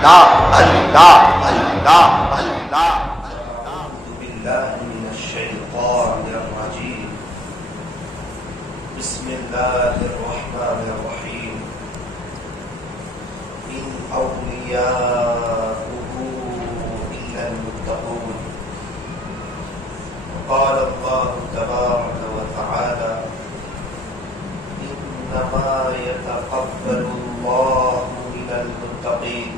اللہ اللہ اللہ اللہ. اعوذ باللہ من الشیطان الرجیم. بسم اللہ الرحمن الرحیم. ان اولیاؤہ الا المتقون. قال اللہ تبارک وتعالی انما يتقبل الله من المتقين.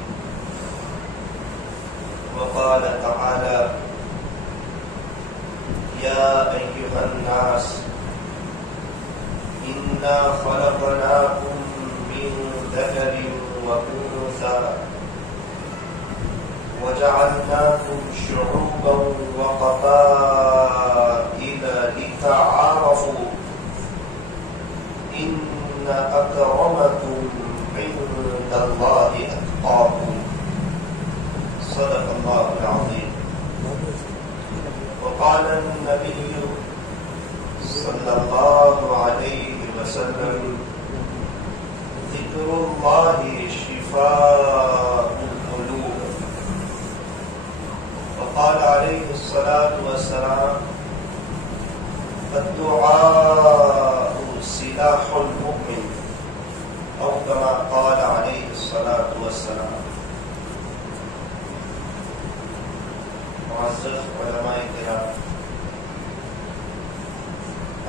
وقال تعالى يا أيها الناس إنا خلقناكم من ذكر وأنثى وجعلناكم شعوبا وقبائل لتعارفوا إن أكرمكم عند الله أتقاكم. صدق الله العظيم. وقال النبي صلى الله عليه وسلم ذكر الله شفاء القلوب. وقال عليه الصلاة والسلام الدعاء سلاح المؤمن او كما قال عليه الصلاة والسلام. معزز علماء کرام،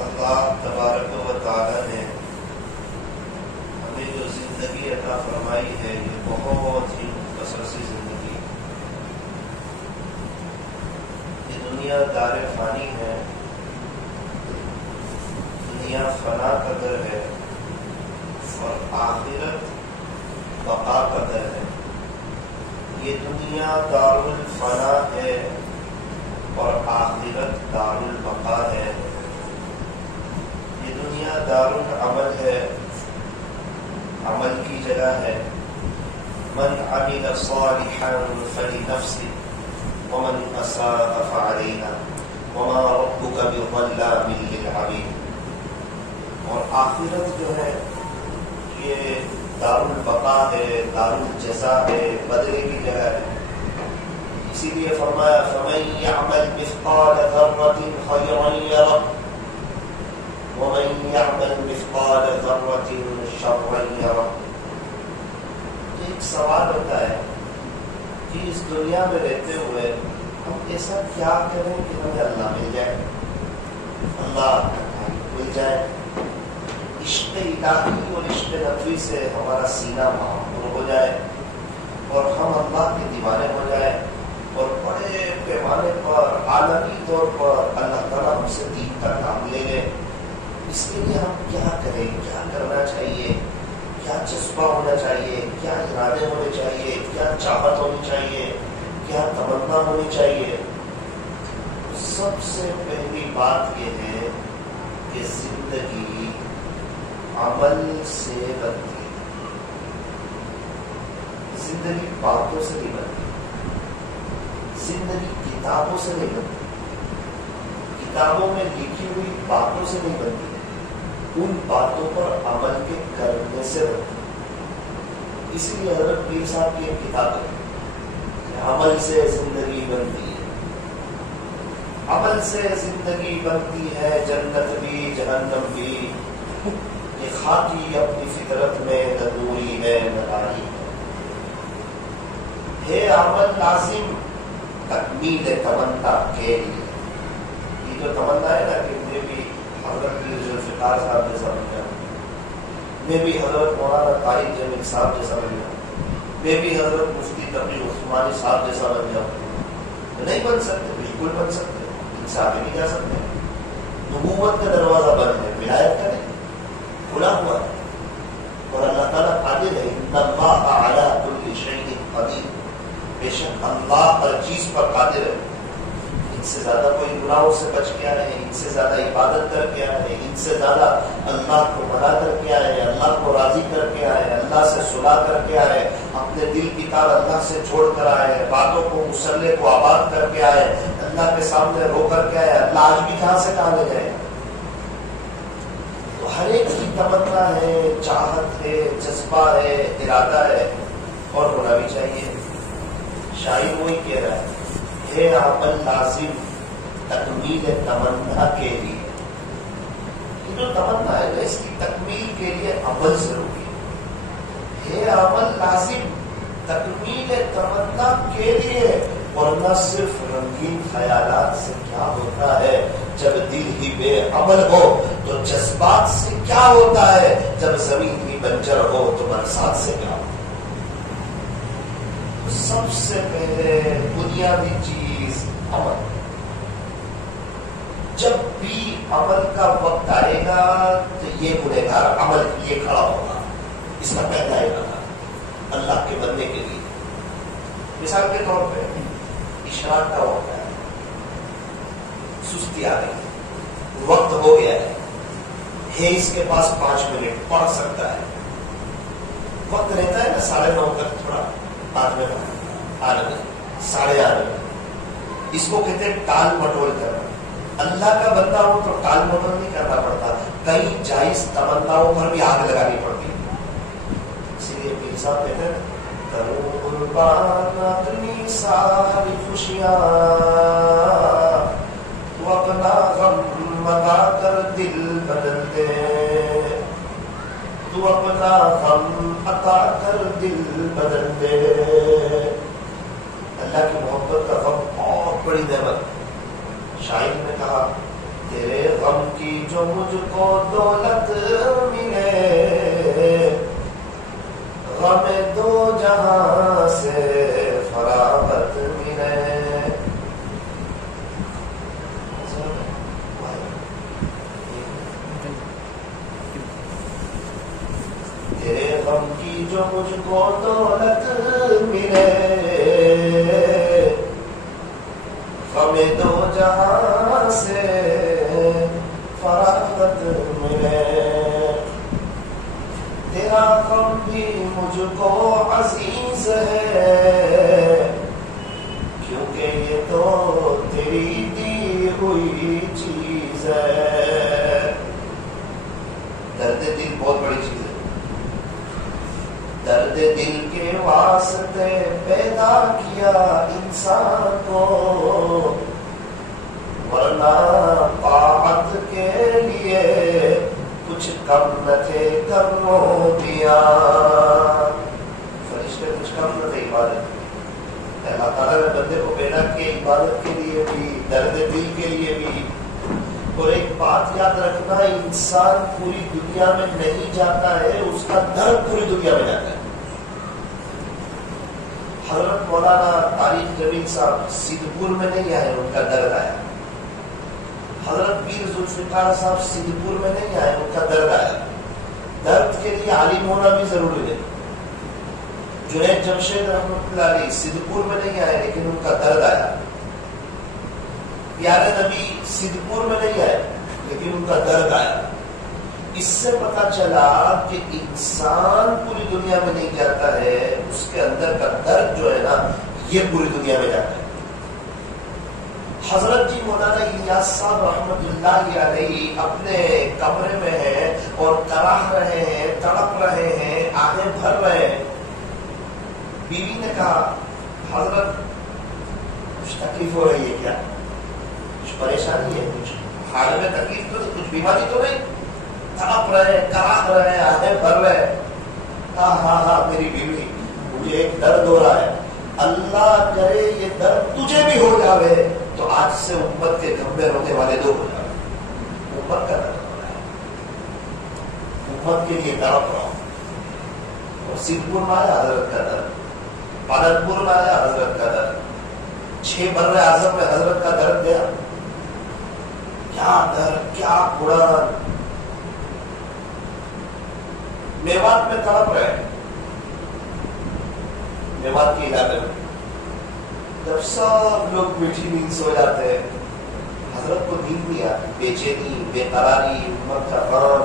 اللہ تبارک و تعالی نے ہمیں جو زندگی عطا فرمائی ہے یہ بہت ہی مختصر سی زندگی. یہ دنیا دار فانی ہے، دنیا فنا کا در ہے اور آخرت بقا کا در ہے. یہ دنیا دار الفنا ہے اور آخرت دار البقا ہے. یہ دنیا دار العمل ہے، عمل کی جگہ ہے. من عمل صالحا فلنفسه ومن اساء فعليها وما ربك بظلام للعبيد. اور آخرت جو ہے یہ دار البقا ہے، دار الجزا ہے، بدلے کی جگہ ہے. اسی لیے فرمایا فمن يعمل مثقال ذرة خيرا يره ومن يعمل مثقال ذرة شرا يره. ایک سوال ہوتا ہے کہ اس دنیا میں رہتے ہوئے ہم ایسا کیا کریں کہ ہمیں اللہ مل جائے، اللہ مل جائے. عشق الہی اور عشق نبوی سے ہمارا سینہ معمور ہو جائے اور ہم اللہ کے دیوانے ہو جائیں اور بڑے پیمانے پر عالمی طور پر اللہ تعالیٰ ہم سے دین کا کام لے لیں. اس کے لیے ہم کیا کریں، کیا کرنا چاہیے، کیا جذبہ ہونا چاہیے، کیا ارادے ہونے چاہیے، کیا چاہت ہونی چاہیے، کیا تمنا ہونی چاہیے. سب سے پہلی بات یہ ہے کہ زندگی عمل سے بنتی ہے. زندگی باتوں سے نہیں بنتی، زندگی کتابوں سے نہیں بنتی، کتابوں میں لکھی ہوئی باتوں سے نہیں بنتی، ان باتوں پر عمل کے کرنے سے بنتی. اسی لیے حضرت پیر صاحب کی ایک کتاب ہے عمل سے زندگی بنتی ہے. عمل سے زندگی بنتی ہے، جنت بھی جہنم بھی. یہ خاکی اپنی فطرت میں نہ دوری ہے نہ داری ہے عمل لازم تکمیل تمنا کے لیے. یہ جو تمنا ہے نا کہ مجھے بھی حضرت ذوالفقار صاحب جیسا بن جاؤں، میں بھی حضرت مولانا طارق جمیل صاحب جیسا بن جاؤں، میں بھی حضرت مفتی تقی عثمانی صاحب جیسا بن جاؤں. نہیں بن سکتے، بالکل بن سکتے، ان سے آگے بھی جا سکتے ہیں. نبوت کا دروازہ بند ہے، ولایت کا نہیں، کھلا ہوا ہے. اور اللہ تعالیٰ قادر ہے، ان اللہ علی کل شیء قدیر. بے شک اللہ ہر چیز پر قادر ہے. ان سے زیادہ کوئی گناہوں سے بچ کے آئے ہیں، ان سے زیادہ عبادت کر کے آئے ہیں، ان سے زیادہ اللہ کو منا کر کے آئے ہیں، اللہ کو راضی کر کے آئے ہیں، اللہ سے صلح کر کے آئے ہیں، اپنے دل کی تار اللہ سے جوڑ کر آئے ہیں، باتوں کو مسلح کو آباد کر کے آئے ہیں، اللہ کے سامنے رو کر کے آئے ہیں. اللہ آج بھی کہاں سے کہاں لے جائے. تو ہر ایک کی تمنا ہے، چاہت ہے، جذبہ ہے، ارادہ ہے، اور ہونا بھی چاہیے. شاعر وہی کہہ رہا ہے عمل لازم تکمیل تمنا کے لیے. یہ جو تمنا ہے اس کی تکمیل کے لیے عمل ضروری ہے. عمل لازم تکمیل تمنا کے لیے، ورنہ صرف رنگین خیالات سے کیا ہوتا ہے جب دل ہی بے عمل ہو، تو جذبات سے کیا ہوتا ہے جب زمین ہی بنجر ہو، تو برسات سے کیا ہوتا ہے. سب سے پہلے بنیادی چیز عمل. جب بھی عمل کا وقت آئے گا تو یہ گنہگار عمل یہ کھڑا ہوگا. اس کا پہلا ارادہ اللہ کے بننے کے لیے. مثال کے طور پہ اشراق کا وقت ہے، سستی آ گئی، وقت ہو گیا ہے اس کے پاس 5 منٹ پڑھ سکتا ہے. وقت رہتا ہے نا 9:30 تک، تھوڑا بعد میں 8:30. اس کو کہتے ہیں ٹال مٹول کرنا. اللہ کا بندہ ہو تو ٹال مٹول نہیں کرنا پڑتا، کئی جائز تمناؤں پر بھی آگ لگانی پڑتی. اسی لیے پیر صاحب کہتے ہیں کرو قربان اپنی ساری خوشیاں، تو اپنا غم مٹا کر دل بدل دے، تو اپنا غم عطا کر دل بدل دے. اللہ کی محبت کا غم بہت بڑی نعمت. شاعر نے کہا تیرے غم کی جو مجھ کو دولت ملے، غم دو جہاں سے فراغت ملے. تیرے غم کی جو مجھ کو دولت ملے، غم دو جہاں سے فراغت ملے. تیرا غم بھی مجھ کو عزیز ہے، کیونکہ یہ تو تیری دی ہوئی چیز ہے. درد دل بہت بڑی چیز ہے. درد دل کے واسطے پیدا کیا انسان کو، ورنہ طاعت کے لیے کچھ کم نہ تھے کرو دیا. فرشتے کچھ کم نہ تھے عبادت. اللہ تعالیٰ نے بندے کو پیدا کیا عبادت کے لیے بھی، درد دل کے لیے بھی. اور ایک بات یاد رکھنا، انسان پوری دنیا میں نہیں جاتا ہے، اس کا درد پوری دنیا میں جاتا ہے. حضرت مولانا طارق جمیل صاحب سیدھپور میں نہیں آئے، ان کا درد آیا. حضرت پیر ذوالفقار صاحب سیدھپور میں نہیں آئے، ان کا درد آیا. درد کے لیے عالم ہونا بھی ضروری ہے. جنید جمشید رحمۃ اللہ علیہ سیدھپور میں نہیں آئے، لیکن ان کا درد آیا. پیارے نبی سیدھپور میں نہیں آئے، لیکن ان کا درد آیا. اس سے پتا چلا کہ انسان پوری دنیا میں نہیں جاتا ہے، اس کے اندر کا درد جو ہے نا یہ پوری دنیا میں جاتا ہے. حضرت جی مولانا الیاس صاحب رحمۃ اللہ علیہ اپنے کمرے میں ہیں اور کراہ رہے ہیں، تڑپ رہے ہیں، آنکھیں بھر رہے ہیں. بیوی نے کہا حضرت کچھ تکلیف ہو رہی ہے کیا؟ کچھ پریشانی ہے؟ کچھ حال میں تکلیف تو نہیں، کچھ بیماری تو نہیں؟ تڑپ رہے، کراہ رہے، آنکھیں بھر رہے. ہاں میری بیوی، مجھے ایک درد ہو رہا ہے. اللہ کرے یہ درد تجھے بھی ہو جاوے تو آج سے امت کے گھر میں رونے والے دو ہو جائے. امت کا درد ہو رہا ہے، امت کے لیے تڑپ رہا ہوں. اور سیدھپور میں آیا حضرت کا درد، پالنپور میں آیا حضرت کا درد، 6 بر اعظم میں حضرت کا درد گیا. کیا درد، کیا قرآن. میوات میں تڑپ رہے، میوات کے علاقے میں جب سب لوگ میٹھی نیند سو جاتے ہیں، حضرت کو نیند نہیں آتی. بے چینی، بے قراری، امت کا غم،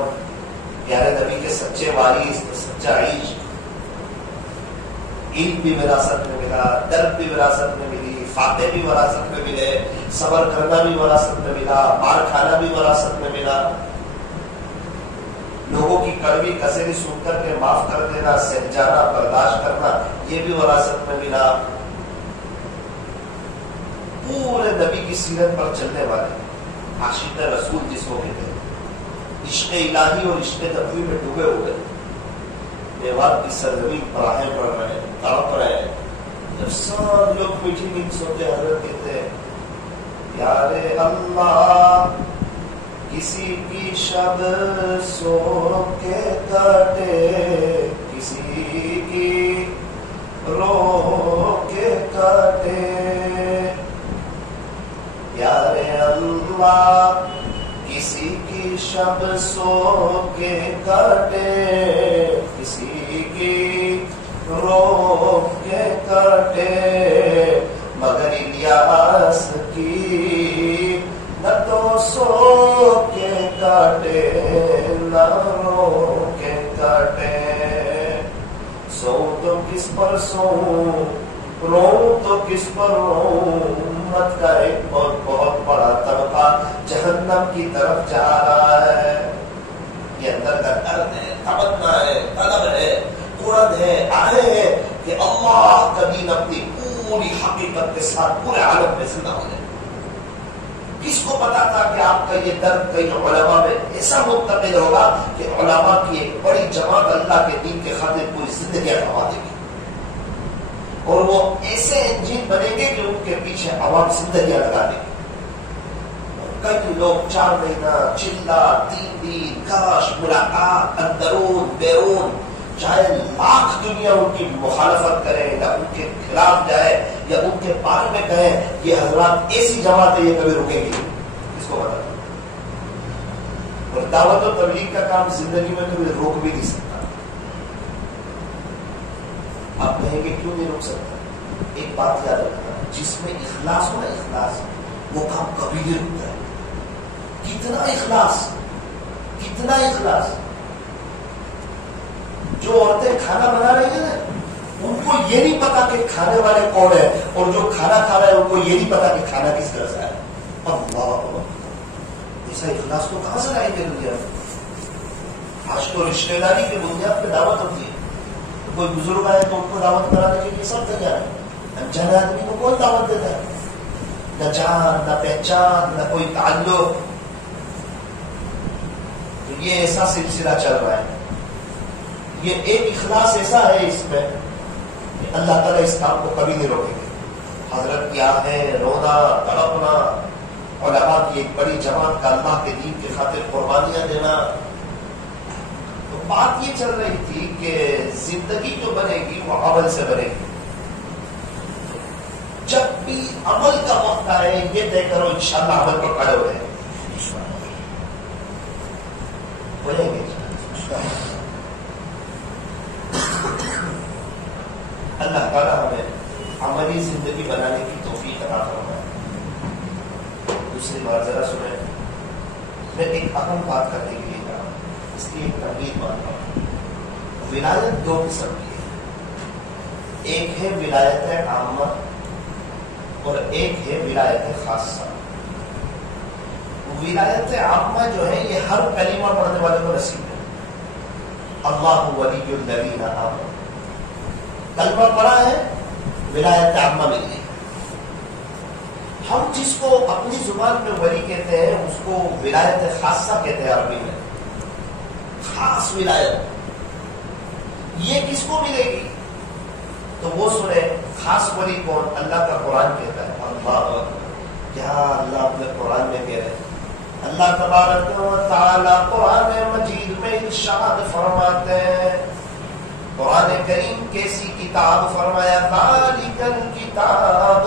پیارے نبی کے سچے وارث، سچا عشق. علم بھی وراثت میں ملا، درد بھی وراثت میں ملی، فاتح بھی وراثت میں ملے، صبر کرنا بھی وراثت میں ملا، مار کھانا بھی وراثت میں ملا، لوگوں کی کڑوی کسری سن کر کے معاف کر دینا، سہ جانا، برداشت کرنا، یہ بھی وراثت میں ملا. پورے نبی کی سیرت پر چلنے والے عاشق رسول جس کو کہتے ہیں، عشق الہی اور عشق نبوی میں ڈوبے ہوئے، میوات کی سرزمین پر راہیں پڑھ رہے ہیں، تڑپ رہے ہیں. جب سب لوگ میٹھی نیند سوتے، حضرت کہتے ہیں یار اللہ کسی کی شب سو کے کاٹے، کسی کی رو کے کاٹے، یار اللہ کسی کی شب سو کے کاٹے، کسی کی رو کے کاٹے، مگر الیاس کی نہ تو سو کے کاٹے نہ رو کے کاٹے. سو تو کس پر سو، رو تو کس پر رو. امت کا ایک بہت بڑا طبقہ جہنم کی طرف جا رہا ہے. یہ اندر کا درد ہے، تمنا ہے، طلب ہے، قرد ہے، آئے ہے کہ اللہ کا دین اپنی پوری حقیقت کے ساتھ پورے عالم میں زندہ ہو جائے. کس کو پتا تھا کہ آپ کا یہ درد کئی علماء میں ایسا منتقل ہوگا کہ علماء کی ایک بڑی جماعت اللہ کے دین کے خاطر پوری زندگیاں گنوا دے گی، اور وہ ایسے انجین بنیں گے کہ ان کے پیچھے عوام زندگیاں لگا دیں گے. کئی لوگ 4 مہینہ چلا 3 دن کاش ملاقات اندرون بیرون، چاہے لاکھ دنیا ان کی مخالفت کرے یا ان کے خلاف جائے یا ان کے بارے میں کہے، یہ حضرات ایسی جماعت ہے یہ کبھی رکے گی کس کو پتا. اور دعوت و تبلیغ کا کام زندگی میں کبھی روک بھی نہیں سکتا. آپ کہیں گے کیوں نہیں روک سکتا؟ ایک بات یاد رکھنا، جس میں اخلاص ہو نا، اخلاص وہ کام کبھی نہیں رکتا ہے. کتنا اخلاص، کتنا اخلاص. جو عورتیں کھانا بنا رہی ہیں نا، ان کو یہ نہیں پتا کہ کھانے والے کون ہیں، اور جو کھانا کھا رہے ہیں ان کو یہ نہیں پتا کہ کھانا کس طرح سے ہے. اللہ، ایسا اخلاص تو کہاں سے لائیں گے دنیا میں؟ آج تو رشتے داری کی بنیاد پہ دعوت ہوتی ہے. کوئی بزرگ آئے تو ان کو دعوت کرانے کے لیے سب تیار ہے. انجانے آدمی کو کون دعوت دیتا ہے؟ نہ جان، نہ پہچان، نہ کوئی تعلق. تو یہ ایسا سلسلہ چل رہا ہے. یہ ایک اخلاص ایسا ہے اس میں کہ اللہ تعالیٰ اس کام کو کبھی نہیں روکیں گے. حضرت کیا ہے رونا تڑپنا، علماء کی ایک بڑی جماعت کا اللہ کے دین کی خاطر قربانیاں دینا. تو بات یہ چل رہی تھی کہ زندگی جو بنے گی وہ عمل سے بنے گی. جب بھی عمل کا وقت آئے یہ طے کرو انشاءاللہ عمل پر کھڑے ہوئے بولیں گے. اللہ تعالیٰ ہمیں عملی زندگی بنانے کی توفیق عطا فرمائے. دوسری بات ذرا سنیں، میں ایک اہم بات کرنے کے لیے کہا، اس کی ایک تنبیہ مانتا ہوں. ولایت 2 قسم کی ہے، ایک ہے ولایت عامہ اور ایک ہے ولایت خاصہ. ولایت عامہ جو ہے یہ ہر کلمہ پڑھنے والے کو نصیب ہے. اللہ ولی الذین آمنوا، کلمہ پڑھا ہے ولایت عامہ مل گئی. ہم جس کو اپنی زبان میں ولی کہتے ہیں اس کو ولایت خاصہ کہتے ہیں عربی میں. خاص ولایت یہ کس کو ملے گی؟ تو وہ سنے خاص ولی کون؟ اللہ کا قرآن کہتا ہے. اللہ کیا اللہ اپنے قرآن میں کہہ رہے ہیں. اللہ تبارک و تعالی قرآن مجید میں ارشاد فرماتے ہیں، قرآن کریم کیسی کتاب فرمایا، ذالک الکتاب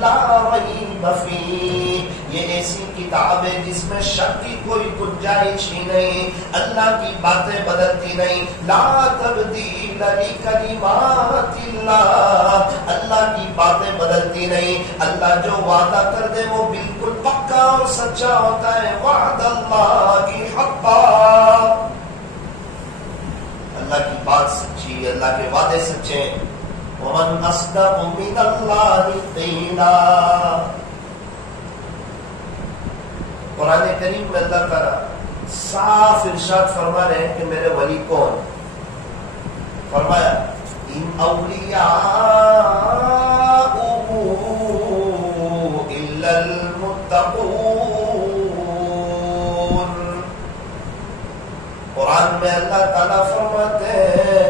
لا ریب فیہ، یہ ایسی کتاب ہے جس میں شک کی کوئی گنجائش ہی نہیں. اللہ کی باتیں بدلتی نہیں. لا تبدیل لکلمات اللہ، اللہ کی باتیں بدلتی نہیں. اللہ جو وعدہ کر دے وہ بالکل پکا اور سچا ہوتا ہے. وعد اللہ حقا، اللہ کی بات سچی، اللہ کے وعدے سچے. ومن اصدق من اللہ قیلا، قرآن کریم میں اللہ تعالیٰ صاف ارشاد فرما رہے ہیں کہ میرے ولی کون. فرمایا ان اولیاء قرآن میں اللہ تعالیٰ فرماتے ہیں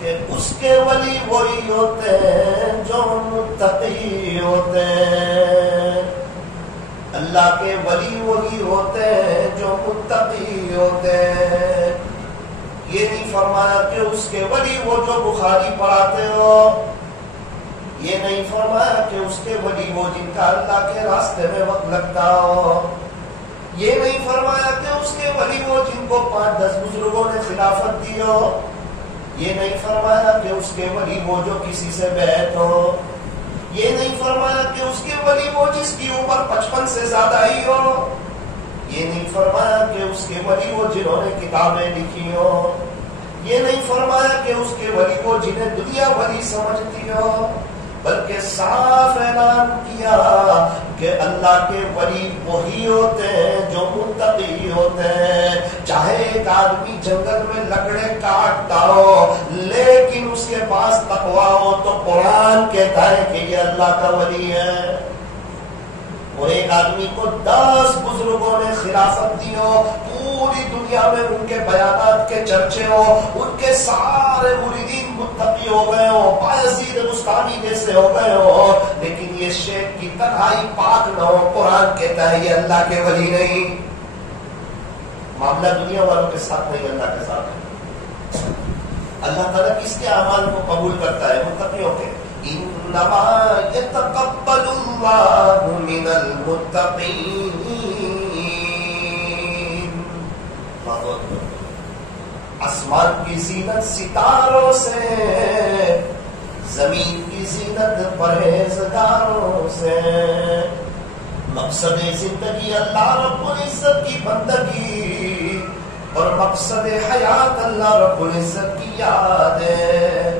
کہ اس کے ولی وہی ہوتے ہیں جو متقی ہوتے ہیں. اللہ کے ولی وہی ہوتے ہیں جو متقی ہوتے ہیں. یہ نہیں فرمایا کہ اس کے ولی وہ جو بخاری پڑھاتے ہو. یہ نہیں فرمایا کہ اس کے ولی وہ جن کا اللہ کے راستے میں وقت لگتا ہو. یہ نہیں فرمایا کہ اس کے ولی وہ جن کو 5-10 بزرگوں نے خلافت دی ہو. یہ نہیں فرمایا کہ اس کے ولی وہ جو کسی سے بیعت ہو. یہ نہیں فرمایا کہ اس کے ولی وہ جس کی عمر 55 سے زیادہ ہی ہو. یہ نہیں فرمایا کہ اس کے ولی وہ جنہوں نے کتابیں لکھی ہو. یہ نہیں فرمایا کہ اس کے ولی وہ جنہیں دنیا ولی سمجھتی ہو. بلکہ صاف اعلان کیا کہ اللہ کے ولی وہی ہوتے ہیں جو متقی ہوتے ہیں. چاہے ایک آدمی جنگل میں لکڑے کاٹتا ہو لیکن اس کے پاس تقویٰ ہو تو قرآن کہتا ہے کہ یہ اللہ کا ولی ہے. اور ایک آدمی کو 10 بزرگوں نے خلافت دی ہو, پوری دنیا میں ان کے بیانات کے چرچے ہو, ان کے سارے مریدین متقی ہو گئے ہو, بایزید بستانی جیسے ہو گئے ہو, لیکن یہ شیخ کی تنہائی پاک نہ ہو, قرآن کہتا ہے یہ اللہ کے ولی نہیں. معاملہ دنیا والوں کے ساتھ نہیں, اللہ کے ساتھ ہے. اللہ تعالیٰ کس کے اعمال کو قبول کرتا ہے؟ متقیوں کے. انما يتقبل الله من المتقين. آسمان کی زینت ستاروں سے, زمین کی زینت پرہیزگاروں سے. مقصد زندگی اللہ رب العزت کی بندگی اور مقصد حیات اللہ رب العزت کی یاد ہے.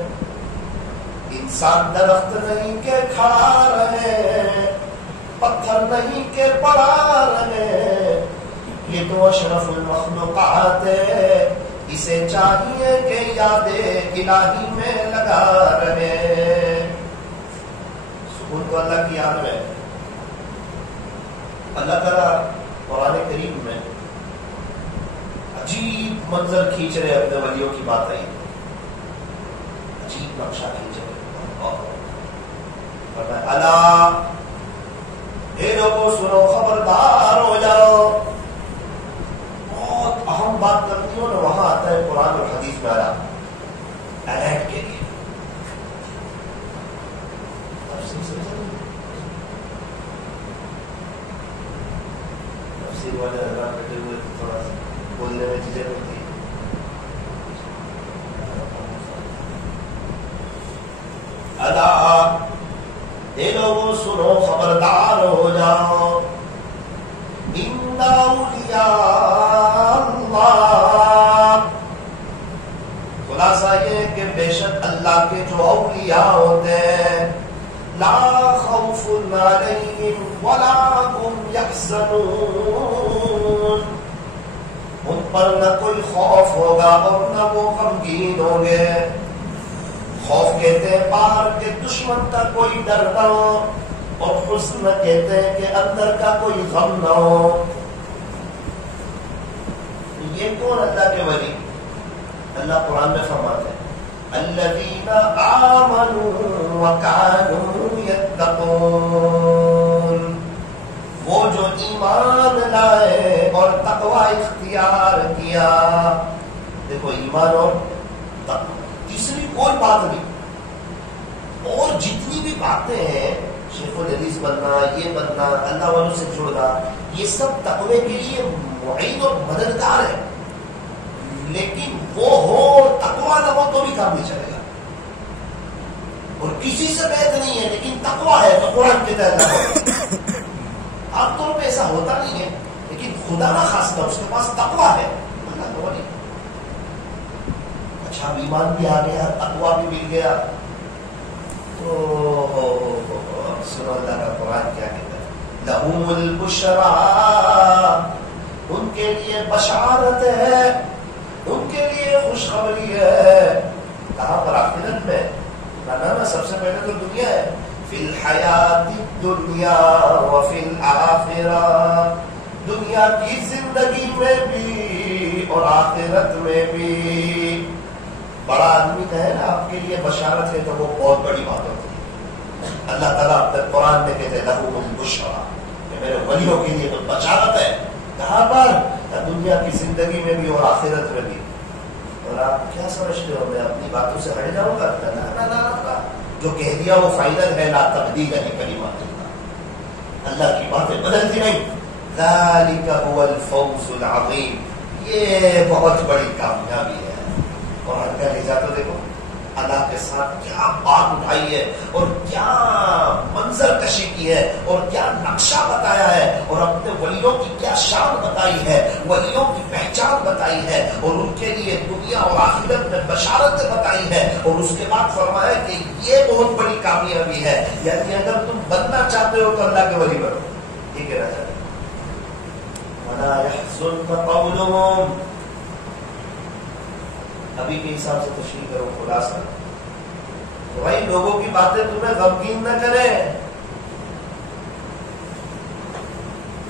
انسان درخت نہیں کہ کھڑا رہے, پتھر نہیں کہ پڑا رہے, یہ تو اشرف المخلوقات ہے. اسے چاہیے کہ یاد الہی میں لگا رہے. سکون تو اللہ کی یاد میں. اللہ تعالیٰ قرآن کریم میں عجیب منظر کھینچ رہے اپنے ولیوں کی بات آئی, عجیب نقشہ کھینچ رہے. اللہ اے لوگوں سنو, خبردار ہو جاؤ. بہت اہم بات کرتی ہوں نا, وہاں آتا ہے قرآن اور حدیث میں الرٹ کے لیے. تفسیر والے حضرات بیٹھے ہوئے تھوڑا بولنے میں چیزیں ہوتی ہیں. اللہ اے لوگوں سنو, خبردار ہو جاؤ. ان اولیاء اللہ, خلاصہ یہ کہ بے شک اللہ کے جو اولیاء ہوتے ہیں, لا خوف علیہم ولا هم یحزنون, ان پر نہ کوئی خوف ہوگا اور نہ وہ غمگین ہوں گے. خوف کہتے ہیں باہر کے دشمن کا کوئی ڈر نہ ہو, اور حزن کہتے ہیں کہ اندر کا کوئی غم نہ ہو. یہ کون اللہ کے ولی؟ اللہ قرآن میں فرماتے ہیں الذین آمنوا وکانوا یتقون, وہ جو ایمان لائے اور تقوی اختیار کیا. دیکھو ایمان اور تقوی, تیسری کوئی بات نہیں. اور جتنی بھی باتیں ہیں, شیخ الحدیث بننا, یہ بننا, اللہ والوں سے جڑنا, یہ سب تقوی کے لیے معین اور مددگار ہے. لیکن وہ ہو تقوی نہ ہو تو بھی کام نہیں چلے گا. اور کسی سے بیعت نہیں ہے لیکن تقوی ہے تو قرآن کے تحت عام طور پہ ایسا ہوتا نہیں ہے, لیکن خدا نہ خاص کر اس کے پاس تقوی ہے, اللہ کا ولی. اچھا ایمان بھی آ گیا, تقوی بھی مل گیا, تو سنو اللہ کا قرآن کیا کہتا ہے. لہم البشریٰ, ان کے لیے بشارت ہے, ان کے لیے خوشخبری ہے. کہاں پر؟ آخرت میں. نا سب سے پہلے تو دنیا ہے. فی الحیات الدنیا وفی الآخرہ, دنیا کی زندگی میں بھی اور آخرت میں بھی. بڑا آدمی کہے نا آپ کے لیے بشارت ہے تو وہ بہت بڑی بات ہوتی ہے. اللہ تعالیٰ اپنے قرآن میں کہتے ہیں لہو البشریٰ کہ میرے ولیوں کے لیے تو بشارت ہے. کہاں پر؟ دنیا کی زندگی میں بھی اور آخرت میں بھی. اور آپ کیا سمجھتے ہو میں اپنی باتوں سے ہٹ جاؤں گا؟ نا. جو کہہ دیا وہ فائنل ہے. لا تبدیل لکلمات اللہ. اللہ کی باتیں بدلتی نہیں. ذالک هو الفوز العظیم. یہ بہت بڑی کامیابی ہے. قرآن کا لہجہ تو دیکھو. اللہ کے ساتھ کیا بات اٹھائی ہے اور کیا منظر کشی کی ہے اور کیا نقشہ بتایا ہے اور اپنے ولیوں کی کیا شان بتائی ہے, ولیوں کی پہچان بتائی ہے اور ان کے لیے دنیا اور آخرت میں بشارتیں بتائی ہے. اور اس کے بعد فرمایا کہ یہ بہت بڑی کامیابی ہے. یعنی اگر تم بننا چاہتے ہو تو اللہ کے ولی بنو. یہ کہنا چاہتے وَلَا يَحْزُنْكَ قَوْلُهُمْ. ابھی کے حساب سے تشریح کرو خلاصہ. بھائی لوگوں کی باتیں تمہیں غمگین نہ کریں.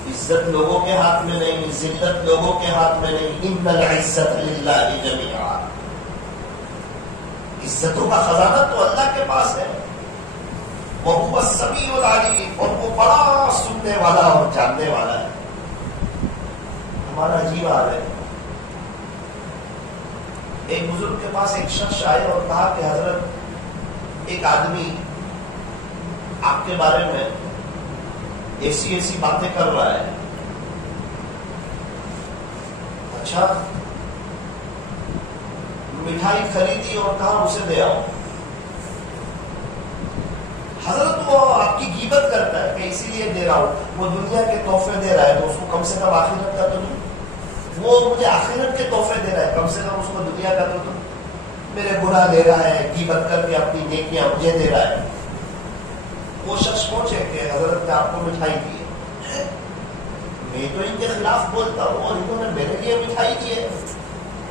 عزت لوگوں کے ہاتھ میں نہیں, ذلت لوگوں کے ہاتھ میں نہیں. ان العزت للہ جميعا. عزتوں کا خزانہ تو اللہ کے پاس ہے. وهو السمیع العلیم. اور وہ بڑا سننے والا اور جاننے والا ہے. ہمارا عجیب حال ہے. ایک بزرگ کے پاس ایک شخص آئے اور کہا کہ حضرت ایک آدمی آپ کے بارے میں ایسی ایسی باتیں کر رہا ہے. اچھا, مٹھائی خریدی اور کہا اسے دے آؤ. حضرت وہ آپ کی غیبت کرتا ہے کہ اسی لیے دے رہا ہوں. وہ دنیا کے تحفے دے رہا ہے تو اس کو کم سے کم آخرت کا تو نہیں. وہ مجھے آخرت کے تحفے دے رہا ہے, کم سے کم اس کو دنیا کا تو میرے گناہ دے رہا ہے, غیبت کر کے اپنی نیکیاں مجھے دے رہا ہے. وہ شخص پہنچے کہ حضرت نے آپ کو مٹھائی دی ہے. میں تو ان کے خلاف بولتا ہوں اور انہوں نے میرے لیے مٹھائی دی ہے.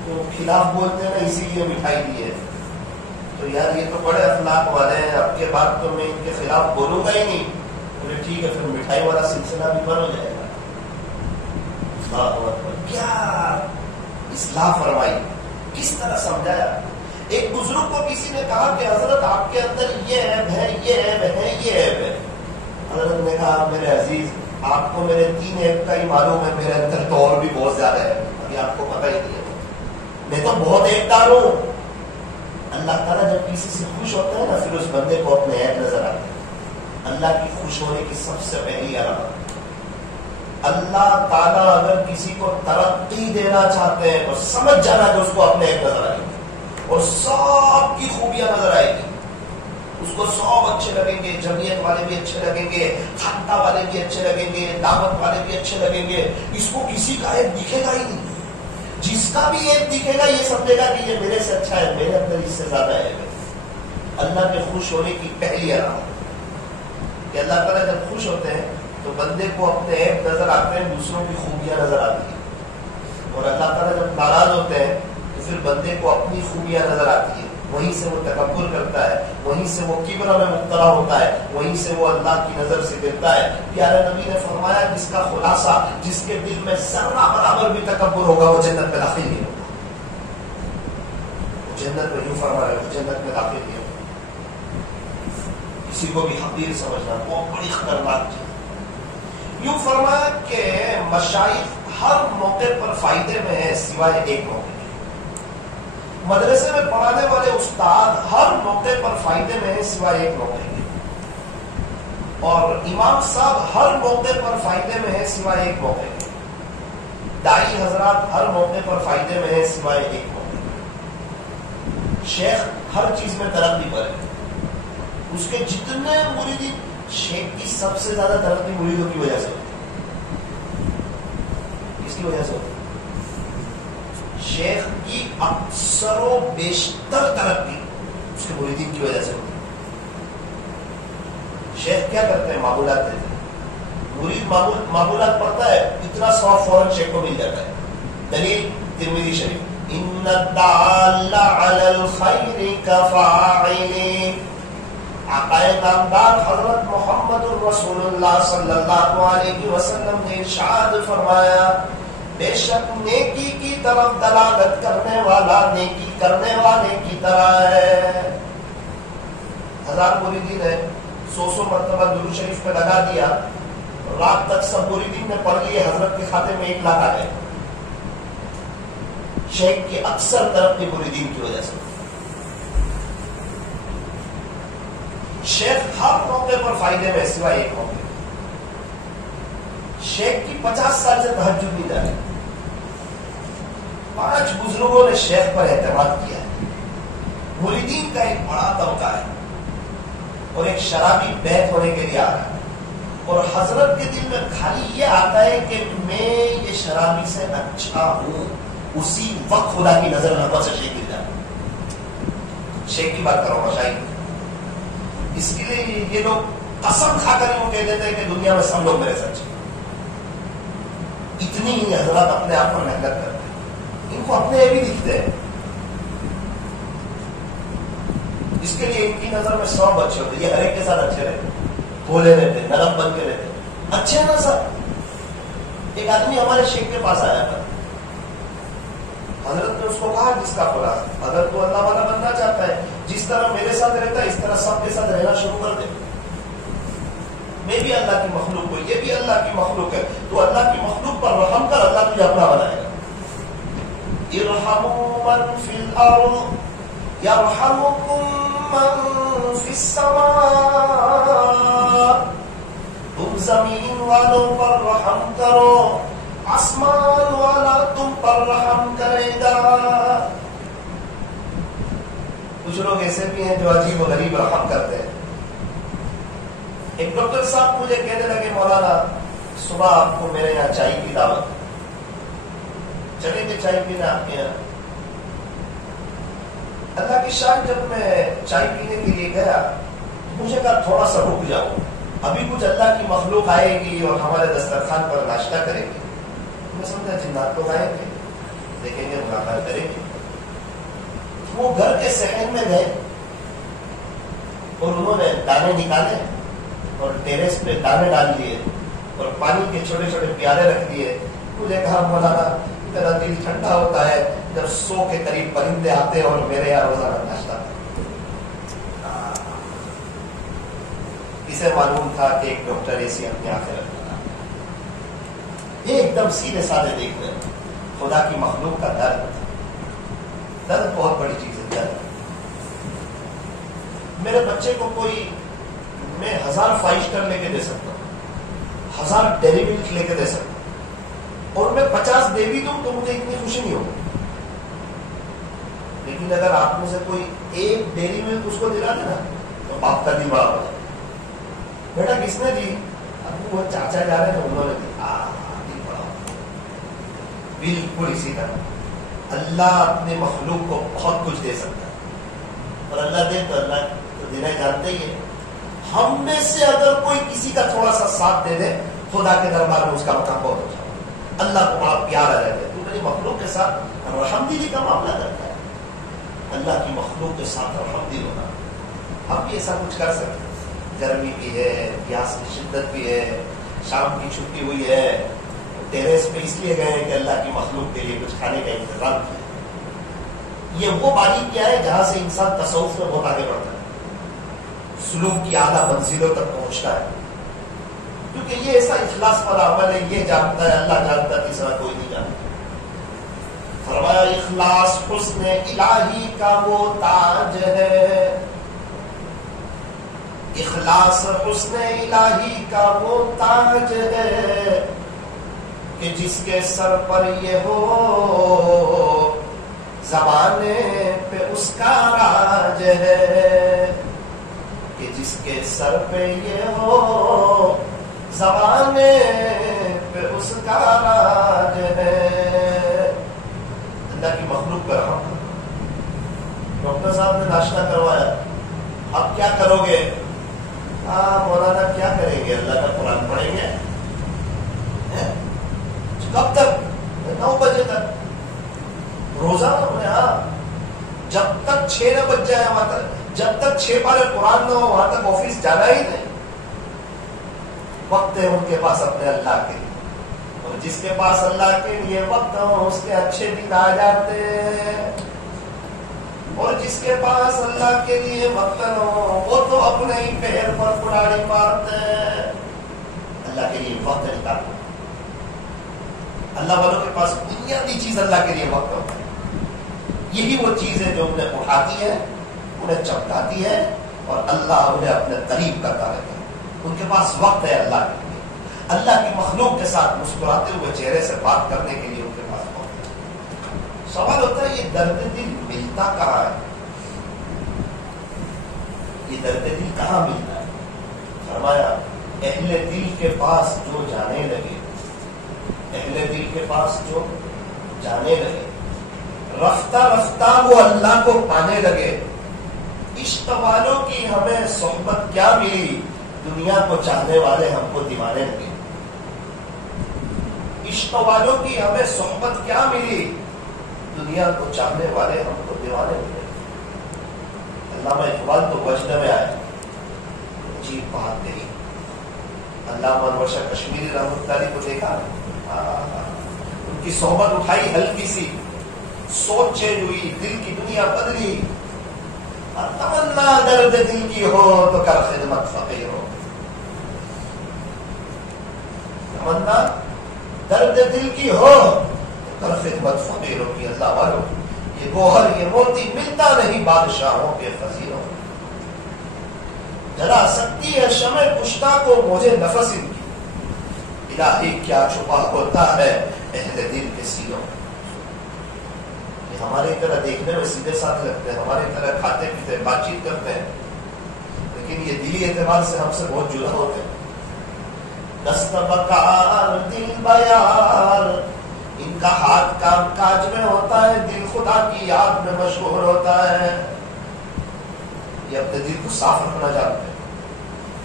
تو خلاف بولتے ہیں نا اسی لیے مٹھائی دی ہے. تو یار یہ تو بڑے اخلاق والے ہیں, اب کے بعد تو میں ان کے خلاف بولوں گا ہی نہیں. بولے ٹھیک ہے, پھر مٹھائی والا سلسلہ بھی بند ہو جائے گا. کیا اصلاح فرمائی, کس طرح سمجھایا. ایک بزرگ کو کسی نے کہا کہ حضرت آپ کے اندر یہ عیب ہے, یہ عیب ہے, یہ عیب ہے. حضرت نے کہا میرے عزیز آپ کو میرے 3 عیب کا ہی معلوم ہے, میرے اندر تو اور بھی بہت زیادہ ہے, ابھی آپ کو پتہ ہی نہیں ہے. میں تو بہت عیب دار ہوں. اللہ تعالیٰ جب کسی سے خوش ہوتا ہے نا پھر اس بندے کو اپنے عیب نظر آتے ہیں. اللہ کی خوش ہونے کی سب سے پہلی علامت. اللہ تعالیٰ اگر کسی کو ترقی دینا چاہتے ہیں تو سمجھ جانا کہ اس کو اپنے ایک نظر آئے گی اور سب کی خوبیاں نظر آئے گی. اس کو سب اچھے لگیں گے, جمعیت والے بھی اچھے لگیں گے, خانقاہ والے بھی اچھے لگیں گے, دعوت والے بھی اچھے لگیں گے. اس کو کسی کا ایک دکھے گا ہی نہیں. جس کا بھی ایک دکھے گا یہ سمجھے گا کہ یہ میرے سے اچھا ہے, میرے اندر اس سے زیادہ ہے. اللہ کے خوش ہونے کی پہلی علامت کہ اللہ تعالیٰ جب خوش ہوتے ہیں تو بندے کو اپنے عیب نظر آتے ہیں, دوسروں کی خوبیاں نظر آتی ہیں. اور اللہ تعالیٰ جب ناراض ہوتے ہیں تو پھر بندے کو اپنی خوبیاں نظر آتی ہیں. وہیں سے وہ تکبر کرتا ہے, وہیں سے وہ کبر میں مبتلا ہوتا ہے, وہیں سے وہ اللہ کی نظر سے گرتا ہے. پیارے نبی نے فرمایا جس کا خلاصہ, جس کے دل میں ذرہ برابر بھی تکبر ہوگا وہ جنت میں داخل نہیں ہوگا. جنت میں یوں فرمایا جنت میں داخل نہیں ہوگا. کسی کو بھی حقیر سمجھنا بہت بڑی خطرناک چیز. یوں فرمایا کہ مشائخ ہر موقع پر فائدے میں ہے سوائے ایک موقع. مدرسے میں پڑھانے والے استاد ہر موقع پر فائدے میں ہے سوائے ایک موقع کے. اور امام صاحب ہر موقع پر فائدے میں ہے سوائے ایک موقع کے. دائی حضرات ہر موقع پر فائدے میں ہے سوائے ایک موقع کے. شیخ ہر چیز میں ترقی پر ہے. اس کے جتنے مریدین, شیخ کی سب سے زیادہ ترقی مریدوں کی وجہ سے ہوتی. کس کی وجہ سے ہوتی؟ شیخ کی اکثر و بیشتر ترقی اس کے مریدین کی وجہ سے ہوتی. شیخ کیا کرتے ہیں؟ معمولات دیتے ہیں. مرید معمولات پڑھتا ہے, اتنا ثواب فوراً شیخ کو مل جاتا ہے. دلیل ترمذی شریف, ان الدال علی الخیر کفاعل. آقائے نامدار حضرت محمد الرسول اللہ صلی اللہ علیہ وسلم نے ارشاد فرمایا, بے شک نیکی کی طرف دلالت کرنے والا نیکی کرنے والے کی طرح ہے. 1000 مریدین ہے، 100 مرتبہ درود شریف پہ لگا دیا، رات تک سب مریدین نے پڑھ لیے، حضرت کے کھاتے میں 1 لاکھ آ گئے. شیخ کی اکثر ترقی مریدین کی وجہ سے. شیخ ہر موقع پر فائدے میں سوائے ایک موقع. شیخ کی 50 سال سے تہجد نہیں جاری. 5 بزرگوں نے شیخ پر اعتماد کیا ہے. مریدین کا ایک بڑا طبقہ ہے اور ایک شرابی بیت ہونے کے لیے آ رہا ہے، اور حضرت کے دل میں خالی یہ آتا ہے کہ میں یہ شرابی سے اچھا ہوں. اسی وقت خدا کی نظر میں سے شیخ گر جاتا. شیخ کی بات کرو مشائخ. اس کے لیے یہ لوگ قسم کھا کر یوں کہہ دیتے ہیں کہ دنیا میں سب لوگ میرے سچے. اتنی ہی حضرات اپنے آپ پر محنت کرتے ہیں، ان کو اپنے بھی دکھتے ہیں. اس کے لیے ان کی نظر میں 100 اچھے ہوتے. یہ ہر ایک کے ساتھ اچھے رہتے، بھولے رہتے، نرم بن کے رہتے، اچھے نا سب. ایک آدمی ہمارے شیخ کے پاس آیا تھا، حضرت نے اس کو کہا جس کا خلاصہ، اگر تو اللہ والا بننا چاہتا ہے، جس طرح میرے ساتھ رہتا ہے اس طرح سب کے ساتھ رہنا شروع کر دے. میں بھی اللہ کی مخلوق ہوں، یہ بھی اللہ کی مخلوق ہے، تو اللہ کی مخلوق پر رحم کر، اللہ تجھے اپنا بنائے گا. ارحموا من فی الارض یرحمکم من فی السماء. تم زمین والوں پر رحم کرو، آسمان والا تم پر رحم کرے گا. کچھ لوگ ایسے بھی ہیں جو عجیب و غریب رحم کرتے ہیں. ایک ڈاکٹر صاحب مجھے کہنے لگے مولانا صبح آپ کو میرے یہاں چائے کی دعوت، چلیں گے چائے پینے آپ کے یہاں. اللہ کی شان جب میں چائے پینے کے لیے گیا مجھے کہا تھوڑا سا رک جاؤ، ابھی کچھ اللہ کی مخلوق آئے گی اور ہمارے دسترخوان پر ناشتہ کرے گی. میں سمجھا جنات تو آئیں گے، دیکھیں گے، ملاقات کریں گے. وہ گھر کے صحن میں گئے اور انہوں نے دانے نکالے اور ٹیریس پہ دانے ڈال دیے اور پانی کے چھوٹے چھوٹے پیالے رکھ دیے. مجھے کہا مولانا میرا دل ٹھنڈا ہوتا ہے جب 100 کے قریب پرندے آتے ہیں اور میرے یہاں روزانہ ناشتہ. اسے معلوم تھا کہ ایک ڈاکٹر ایسی اپنی آنکھیں رکھتا تھا. یہ ایک دم سیدھے سادے دیکھ رہے خدا کی مخلوق کا درد. درد بہت بڑی چیز ہے. درد. میرے بچے کو کوئی میں 1000 5 اسٹار لے کے دے سکتا ہوں، 1000 ڈیری ملک لے کے دے سکتا ہوں، اور میں 50 دے بھی دوں تو مجھے اتنی خوشی نہیں ہوگی. لیکن اگر آپ میں سے کوئی ایک ڈیری ملک اس کو دلا دے نا تو باپ کا دل بڑا ہو جائے. بیٹا کس نے دی؟ ابو وہ چاچا جا رہے ہیں انہوں نے دی. دل بڑا ہو. بالکل اسی طرح اللہ اپنے مخلوق کو بہت کچھ دے سکتا ہے، اور اللہ دے تو اللہ تو دینا جانتے ہی ہے. ہم میں سے اگر کوئی کسی کا تھوڑا سا ساتھ دے دے خدا کے دربار میں اس کا مقام بہت اچھا ہوگا. اللہ کو بڑا پیارا رہتا ہے. تو میری مخلوق کے ساتھ رحم دلی کا معاملہ کرتا ہے. اللہ کی مخلوق کے ساتھ رحم دل ہونا. ہم بھی ایسا کچھ کر سکتے ہیں. گرمی بھی ہے، پیاس کی شدت بھی ہے، شام کی چھٹی ہوئی ہے، ٹیریس پہ اس لیے گئے کہ اللہ کی مخلوق کے لیے کچھ کھانے کا انتظام کیا. یہ وہ باریکیاں ہے جہاں سے انسان تصوف میں بہت آگے بڑھتا ہے، سلوک کی اعلیٰ منزلوں تک پہنچتا ہے. کیونکہ یہ ایسا اخلاص والا عمل ہے، یہ جانتا ہے اللہ جانتا ہے، تیسرا کوئی نہیں جانتا. فرمایا اخلاص حسن الہی کا وہ تاج ہے، اخلاص حسن الہی کا وہ تاج ہے کہ جس کے سر پر یہ ہو زمانے پہ اس کا راج ہے. کہ جس کے سر پہ یہ ہو زمانے پہ اس کا راج ہے. اللہ کی مخلوق پر رحم. ڈاکٹر صاحب نے ناشتہ کروایا، اب کیا کرو گے؟ مولانا کیا کریں گے؟ اللہ کا قرآن پڑھیں گے. کب تک؟ 9 بجے تک روزانہ. جب تک 6 نہ بج جائے وہاں تک، جب تک 6 پارے قرآن نہ ہو وہاں تک آفس جانا ہی نہیں. وقت ہے ان کے پاس اپنے اللہ کے، اور جس کے پاس اللہ کے لیے وقت ہو اس کے اچھے دن آ جاتے ہیں، اور جس کے پاس اللہ کے لیے وقت نہ ہو وہ تو اپنے ہی پیر پر کڑاڑی مارتے ہیں۔ اللہ کے لیے وقت نکالو۔ اللہ والوں کے پاس بنیادی چیز اللہ کے لیے وقت ہوتا ہے، یہی وہ چیز ہے جو انہیں اٹھاتی ہے، انہیں چمکاتی ہے، اور اللہ انہیں اپنے قریب کرتا رہتا ہے۔ ان کے پاس وقت ہے اللہ کے لیے، اللہ کی مخلوق کے ساتھ مسکراتے ہوئے چہرے سے بات کرنے کے لیے ان کے پاس وقت ہے۔ سوال ہوتا ہے یہ درد دل ملتا کہاں ہے؟ یہ درد دل کہاں ملتا ہے؟ فرمایا اہل دل کے پاس جو جانے لگے، اہل دل کے پاس جو جانے لگے، رفتہ رفتہ وہ اللہ کو پانے لگے۔ عشق والوں کی ہمیں صحبت کیا ملی، دنیا کو چاہنے والے ہم کو دیوانے لگے۔ عشق والوں کی ہمیں صحبت کیا ملی، دنیا کو چاہنے والے ہم کو دیوانے لگے۔ علامہ اقبال تو وجد میں آئے، عجیب بات کہی۔ علامہ انور شاہ کشمیری رحمۃ اللہ علیہ کو دیکھا، ان کی صحبت اٹھائی ہلکی سی، سوچ چینج ہوئی، دل کی دنیا بدلی۔ تمنا درد دل کی ہو تو کر خدمت فقیر ہو، تمنا درد دل کی ہو تو کر خدمت فقیروں کی۔ اللہ والوں یہ گوہر یہ موتی ملتا نہیں بادشاہوں کے خزینوں، جلا سکتی ہے شمع کشتہ کو مجھے نفس ان کی، الہی کیا چھپا ہوتا ہے اہل دل کے سینوں۔ ہماری طرح دیکھنے میں سیدھے ساتھ لگتے ہیں، ہماری طرح کھاتے پیتے بات چیت کرتے ہیں، لیکن یہ دلی اعتبار سے ہم سے بہت جدا ہوتے ہیں۔ دست بکار دل بیار، ان کا ہاتھ کام کاج میں ہوتا ہے، دل خدا کی یاد میں مشغول ہوتا ہے۔ یہ اپنے دل کو صاف رکھنا چاہتے ہیں،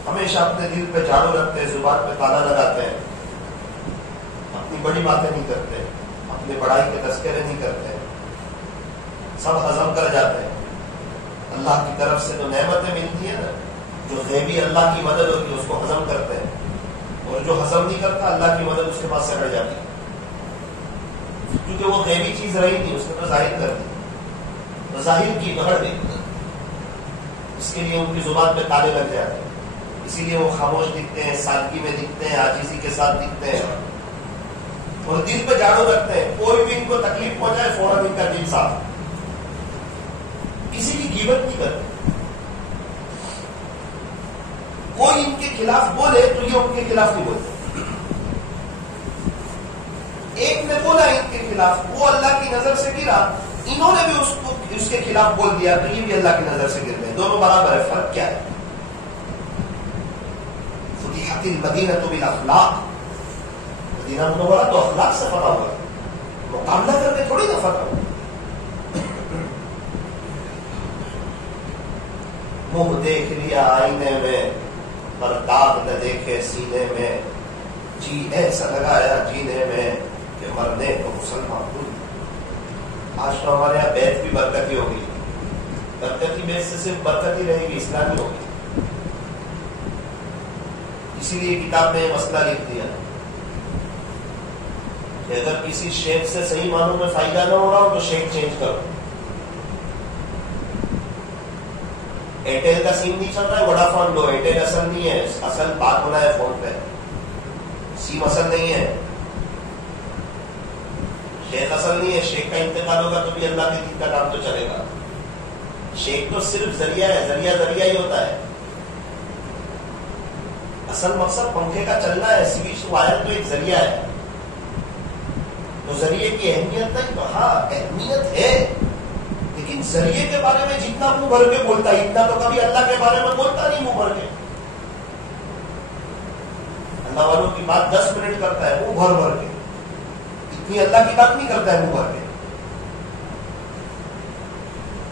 ہمیشہ اپنے دل پہ جھاڑو رکھتے ہیں، زبان پہ تالا لگاتے ہیں، اپنی بڑی باتیں نہیں کرتے، اپنی بڑائی کے تذکرے نہیں کرتے، سب ہضم کر جاتے ہیں۔ اللہ کی طرف سے جو نعمتیں ملتی ہیں نا، جو غیبی اللہ کی مدد ہوتی ہے اس کو ہضم کرتے ہیں، اور جو ہضم نہیں کرتا اللہ کی مدد اس کے پاس سے ہٹ جاتی ہے، کیونکہ وہ غیبی چیز رہی نہیں، اس نے تو ظاہر کر دی، تو ظاہر کی بڑھ دی، اس کے لیے ان کی زبان پہ تالے لگ جاتے ہیں، اسی لیے وہ خاموش دکھتے ہیں، سادگی میں دکھتے ہیں، عاجزی کے ساتھ دکھتے ہیں، اور دل پہ جھاڑو رکھتے ہیں۔ کوئی بھی ان کو تکلیف پہنچائے فوراً ان کا دل صاف، کسی کی غیبت نہیں کرتے، کوئی ان کے خلاف بولے تو یہ ان کے خلاف نہیں بولتے۔ ایک نے بولا ان کے خلاف، وہ اللہ کی نظر سے گرا، انہوں نے بھی اس کے خلاف بول دیا تو یہ بھی اللہ کی نظر سے گر گئے، دونوں برابر ہے۔ فرق کیا ہے؟ فتحت المدینہ بالاخلاق، مدینہ منورہ تو اخلاق سے فتح ہوا، مقابلہ کر کے تھوڑی نہ فتح ہوا۔ منہ دیکھ لیا آئینے میں پر داغ نہ دیکھے سینے میں، جی ایسا لگایا جینے میں کہ مرنے کو مسلمان بھول۔ آج تو ہمارے یہاں بیت بھی برکتی ہوگی، برکتی بیت سے صرف برکتی رہے گی، اسلامی ہوگی۔ اسی لیے کتاب میں یہ مسئلہ لکھ دیا کہ اگر کسی شیخ سے صحیح معنوں میں فائدہ نہ ہو رہا ہو تو شیخ چینج کرو۔ ایئرٹیل کا سیم نہیں چل رہا ہے، ووڈا فون لو، ایئرٹیل اصل نہیں ہے، اصل بات ہونا ہے فون پہ، سیم اصل نہیں ہے، شیخ اصل نہیں ہے۔ شیخ کا انتقال ہوگا تو بھی اللہ کے دین کا کام تو چلے گا۔ شیخ تو صرف ذریعہ ہے، ذریعہ ہی ہوتا ہے، اصل مقصد پنکھے کا چلنا ہے، سوئچ وائر تو ایک ذریعہ ہے، تو ذریعے کی اہمیت نہیں، تو ہاں اہمیت ہے، لیکن ذریعے کے بارے میں جتنا منہ بھر کے بولتا ہے اتنا تو کبھی اللہ کے بارے میں بولتا نہیں منہ بھر کے۔ اللہ والوں کی بات 10 منٹ کرتا ہے منہ بھر بھر کے، اتنی اللہ کی بات نہیں کرتا ہے منہ بھر کے۔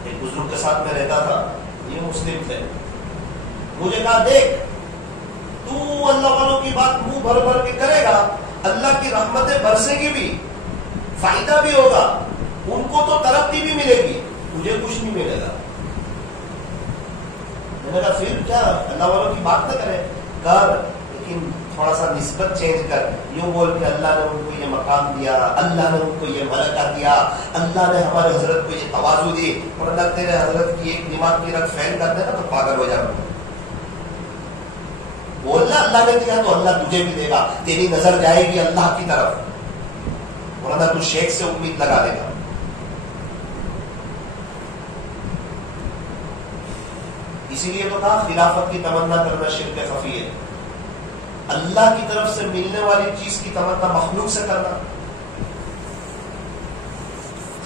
ایک بزرگ کے ساتھ میں رہتا تھا، یہ مسلم تھے، مجھے کہا دیکھ تو اللہ والوں کی بات منہ بھر بھر کے کرے گا، اللہ کی رحمتیں برسے گی بھی، فائدہ بھی ہوگا، ان کو تو ترقی بھی ملے گی، مجھے کچھ نہیں ملے گا۔ میں نے کہا پھر کیا اللہ والوں کی بات نہ کرے، کر، لیکن تھوڑا سا نسبت چینج کر، یوں بول کہ اللہ نے ان کو یہ مقام دیا، اللہ نے ان کو یہ ملکہ دیا، اللہ نے ہمارے حضرت کو یہ تواضع دی، اور اللہ تیرے حضرت کی ایک دماغ کی رگ فیل کر دے نا تو پاگل ہو جاؤ. بولنا اللہ نے دیا تو اللہ تجھے بھی دے گا، تیری نظر جائے گی اللہ کی طرف، ورنہ تو شیخ سے امید لگا دے گا. اسی لیے تو کہا خلافت کی تمنا کرنا شرک خفی ہے. اللہ کی طرف سے ملنے والی چیز کی تمنا مخلوق سے کرنا.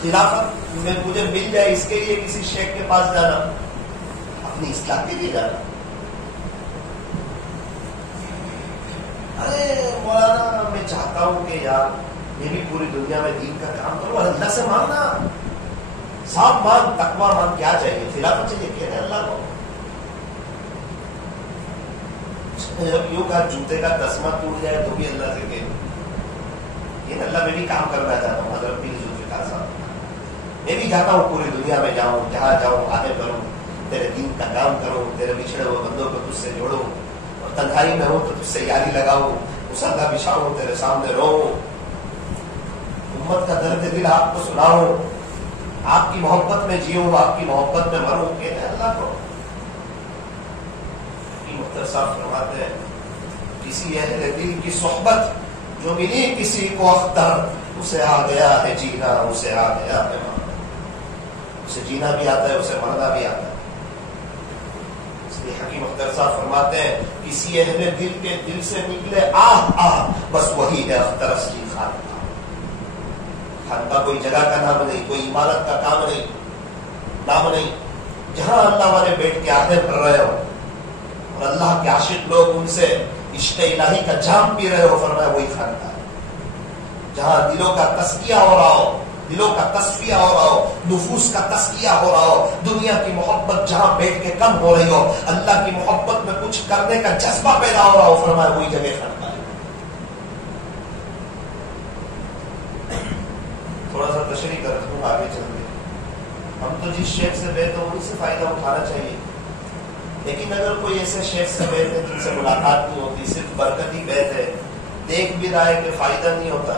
خلافت میں مجھے مل جائے اس کے لیے کسی شیخ کے پاس جانا، اپنی اصلاح کے لیے جانا. ارے مولانا میں چاہتا ہوں کہ یار میں بھی پوری دنیا میں دین کا کام کروں، اللہ سے مانگنا، صاحب مان، تقویٰ مان، کیا چاہیے؟ خلافت چاہیے. کہہ رہے اللہ کو جب یوں کہا جوتے کا تسمہ ٹوٹ جائے تو بھی اللہ سے کہ اللہ میں بھی کام کرنا چاہتا ہوں. حضرت پیر ذوالفقار صاحب، میں بھی چاہتا ہوں پوری دنیا میں جاؤں، جہاں جاؤں آگے بڑھوں، تیرے دین کا کام کروں، تیرے بچھڑے ہوئے بندوں کو تجھ سے جوڑوں، اور تنہائی میں ہوں تو تجھ سے یاری لگاؤں، مسلح بچھاؤں، تیرے سامنے روؤں، امت کا درد دل آپ کو سناؤں، آپ کی محبت میں جیوں، آپ کی محبت میں مروں. کہ اللہ کو صاحب فرماتے ہیں کسی اہل دل کی صحبت جو ملی کسی کو اختر، اسے آ گیا ہے جینا، اسے آ گیا ہے مرنا. اسے جینا بھی آتا ہے، اسے مرنا بھی آتا ہے. اس لیے حکیم اختر صاحب فرماتے ہیں کسی اہل دل کے دل سے نکلے آہ آہ، بس وہی ہے اختر اصلی خانقاہ. خانقاہ کوئی جگہ کا نام نہیں، کوئی عمارت کا کام نہیں، نام نہیں، جہاں اللہ والے بیٹھ کے آدھے پڑھ رہے ہو اور اللہ کے عاشق لوگ ان سے عشق الہی کا جام پی رہے ہو، فرمایا وہی خانقاہ ہے. جہاں دلوں کا تزکیہ ہو رہا ہو، دلوں کا تصفیہ ہو رہا ہو، نفوس کا تزکیہ ہو رہا ہو، دنیا کی محبت جہاں بیٹھ کے کم ہو رہی ہو، اللہ کی محبت میں کچھ کرنے کا جذبہ پیدا ہو رہا ہو، فرمایا وہی جگہ خانقاہ ہے. تھوڑا سا تشریح کر دوں آگے چل کے. ہم تو جس شیخ سے بیت ہو انہیں سے فائدہ اٹھانا چاہیے، لیکن اگر کوئی ایسے شیخ سے بیت ہے جن سے ملاقات نہیں ہوتی، صرف برکتی بیت ہے، دیکھ بھی رہا ہے کہ فائدہ نہیں ہوتا،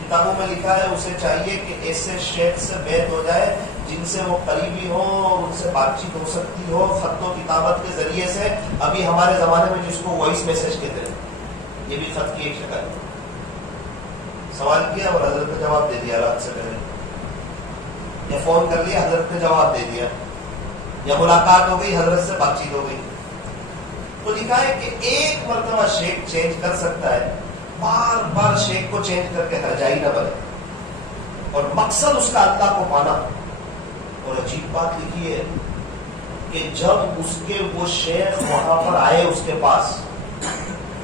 کتابوں میں لکھا ہے اسے چاہیے کہ ایسے شیخ سے بیت ہو جائے جن سے وہ قریبی ہو اور ان سے بات چیت ہو سکتی ہو خط و کتابت کے ذریعے سے. ابھی ہمارے زمانے میں جس کو وائس میسج کہتے ہیں، یہ بھی خط کی ایک شکل ہے. سوال کیا اور حضرت نے جواب دے دیا رات سے پہلے، یا فون کر لیا حضرت نے جواب دے دیا، یا ملاقات ہو گئی حضرت سے بات چیت ہو گئی. تو لکھا ہے کہ ایک مرتبہ شیخ چینج کر سکتا ہے، بار بار شیخ کو چینج کر کے ہرجائی نہ بنے، اور مقصد اس کا اللہ کو پانا. اور عجیب بات لکھی ہے کہ جب اس کے وہ شیخ وہاں پر آئے اس کے پاس،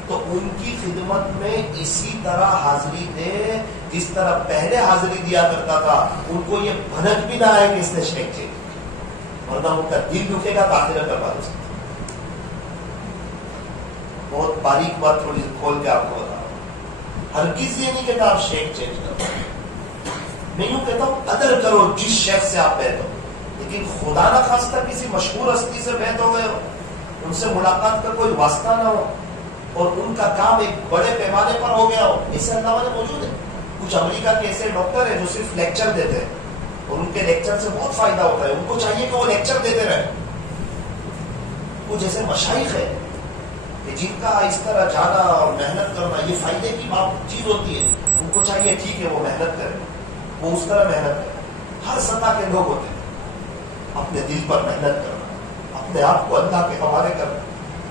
تو ان کی خدمت میں اسی طرح حاضری دے جس طرح پہلے حاضری دیا کرتا تھا. ان کو یہ بھنک بھی نہ آئے کہ اس نے شیخ چینج، ورنہ ان کا دل دکھے گا تاخیر کر پا سکتا. بہت باریک بات تھوڑی کھول کے آپ کو بتا رہا ہوں. ہرگز یہ نہیں کہتا آپ شیخ چینج کرو، میں یوں کہتا ہوں قدر کرو جس شیخ سے آپ بیت ہو، لیکن خدا نہ خواستہ کسی مشہور ہستی سے بیت ہو گئے ہو، ان سے ملاقات کا کوئی واسطہ نہ ہو اور ان کا کام ایک بڑے پیمانے پر ہو گیا ہو. ایسے اللہ والے موجود ہیں. کچھ امریکہ کے ایسے ڈاکٹر ہیں جو صرف لیکچر دیتے ہیں اور ان کے لیکچر سے بہت فائدہ ہوتا ہے، ان کو چاہیے کہ وہ لیکچر دیتے رہے. کچھ ایسے مشائخ ہیں کہ جن کا اس طرح جانا اور محنت کرنا یہ فائدے کی بات چیز ہوتی ہے، ان کو چاہیے ٹھیک ہے وہ محنت کریں، وہ اس طرح محنت کریں. ہر سطح کے لوگ ہوتے ہیں، اپنے دل پر محنت کرنا، اپنے آپ کو اللہ کے حوالے کرنا.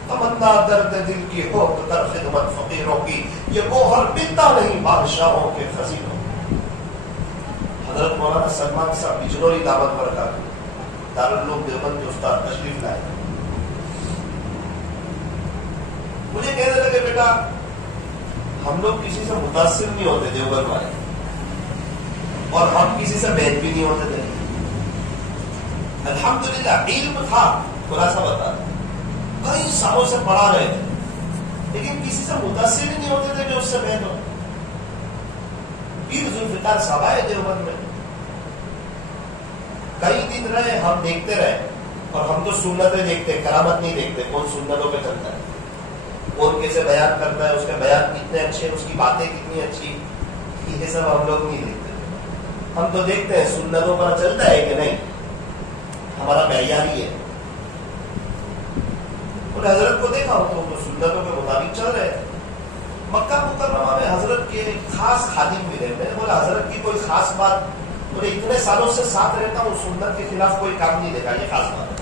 تمنا درد دل کی ہو تو در خدمت فقیروں کی، یہ گوہر ملتا نہیں بادشاہوں کے خزینوں. حضرت مولانا سلمان صاحب بجنوری دعوت برکات دارالعلوم دیوبند کے استاد تشریف لائے. مجھے کہنے لگے بیٹا ہم لوگ کسی سے متاثر نہیں ہوتے دیوبند والے، اور ہم کسی سے بیت بھی نہیں ہوتے تھے. الحمدللہ علم تھا، خلاصہ بتا کئی سالوں سے پڑھا رہے تھے، لیکن کسی سے متاثر ہی نہیں ہوتے تھے کہ اس سے بیت ہو. پیر ذوالفقار صاحب آئے دیوبند میں، کئی دن رہے، ہم دیکھتے رہے، اور ہم تو سنتیں دیکھتے، کرامت نہیں دیکھتے. کون سنتوں پہ چلتا ہے؟ کون کیسے بیان کرتا ہے، اس کے بیان کتنے اچھے، اس کی باتیں کتنی اچھی، یہ سب ہم لوگ نہیں دیکھتے. ہم تو دیکھتے ہیں سنتوں پر چلتا ہے کہ نہیں، ہمارا معیار ہی ہے. اور حضرت کو دیکھا ہو تو سنتوں کے مطابق چل رہے ہیں. مکہ مکرمہ میں حضرت کے خاص خادم ملے. میں نے بولا حضرت کی کوئی خاص بات، بولے اتنے سالوں سے ساتھ رہتا ہوں، سنت کے خلاف کوئی کام نہیں دیکھا، یہ خاص بات ہے،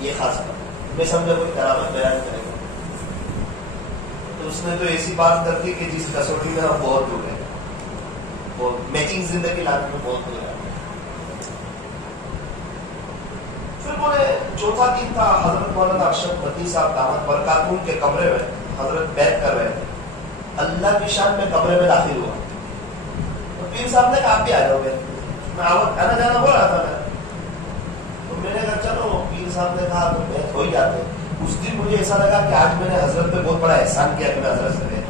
یہ خاص بات. میں سمجھا کوئی کرامت بیان کرے گا، تو اس نے تو ایسی بات کر دی کہ جس کسوٹی میں ہم بہت دور ہیں، وہ میچنگ زندگی لانے میں بہت دور ہے. پھر بولے چوتھا دن تھا، حضرت مولانا ارشد مدنی صاحب دامت برکاتہم کے کمرے میں حضرت بیت کر رہے تھے. اللہ کی شان میں کمرے میں داخل ہوا تو پیر صاحب نے کہا آپ بھی آ جاؤ گے. میں آنا جانا ہو رہا تھا تو میں نے کہا چلو. پیر صاحب نے کہا تو بیت ہو ہی جاتے. اس دن مجھے ایسا لگا کہ آج میں نے حضرت پہ بہت بڑا احسان کیا کہ میں حضرت سے بیت.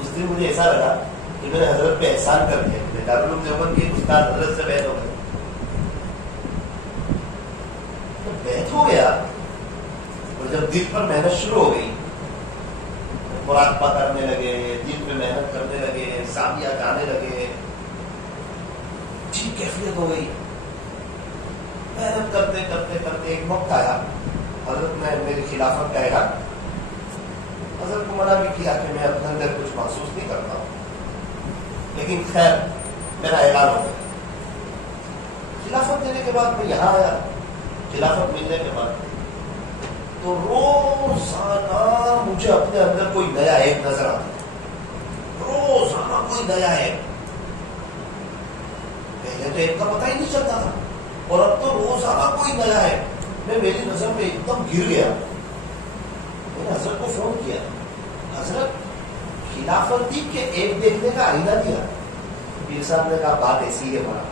اس دن مجھے ایسا لگا کہ میں نے حضرت پہ احسان کر دیا. دارالعلوم دیوبند کے استاد حضرت سے بیت ہو گئے. بیت ہو گیا اور جب دل پر محنت شروع ہو گئی، مراقبہ کرنے لگے، دل پہ محنت کرنے لگے، زاویہ جانے لگے، ٹھیک کیفیت ہو گئی. محنت کرتے کرتے کرتے ایک وقت آیا، حضرت نے میری خلافت کا اعلان. حضرت کو منع بھی کیا کہ میں اپنے اندر کچھ محسوس نہیں کرتا ہوں، لیکن خیر میرا اعلان ہو گیا. خلافت دینے کے بعد میں یہاں آیا. خلافت ملنے کے بعد تو روزانہ مجھے اپنے اندر کوئی نیا ایپ نظر آتا، روزانہ کوئی نیا ایپ. پہلے تو ایپ کا پتہ ہی نہیں چلتا تھا، اور اب تو روزانہ کوئی نیا ایپ. میں میری نظر میں ایک دم گر گیا. میں نے حضرت کو فون کیا، حضرت خلافت دی کہ ایپ دیکھنے کا آئینہ دیا. پیر صاحب نے کہا بات ایسی ہے بڑا،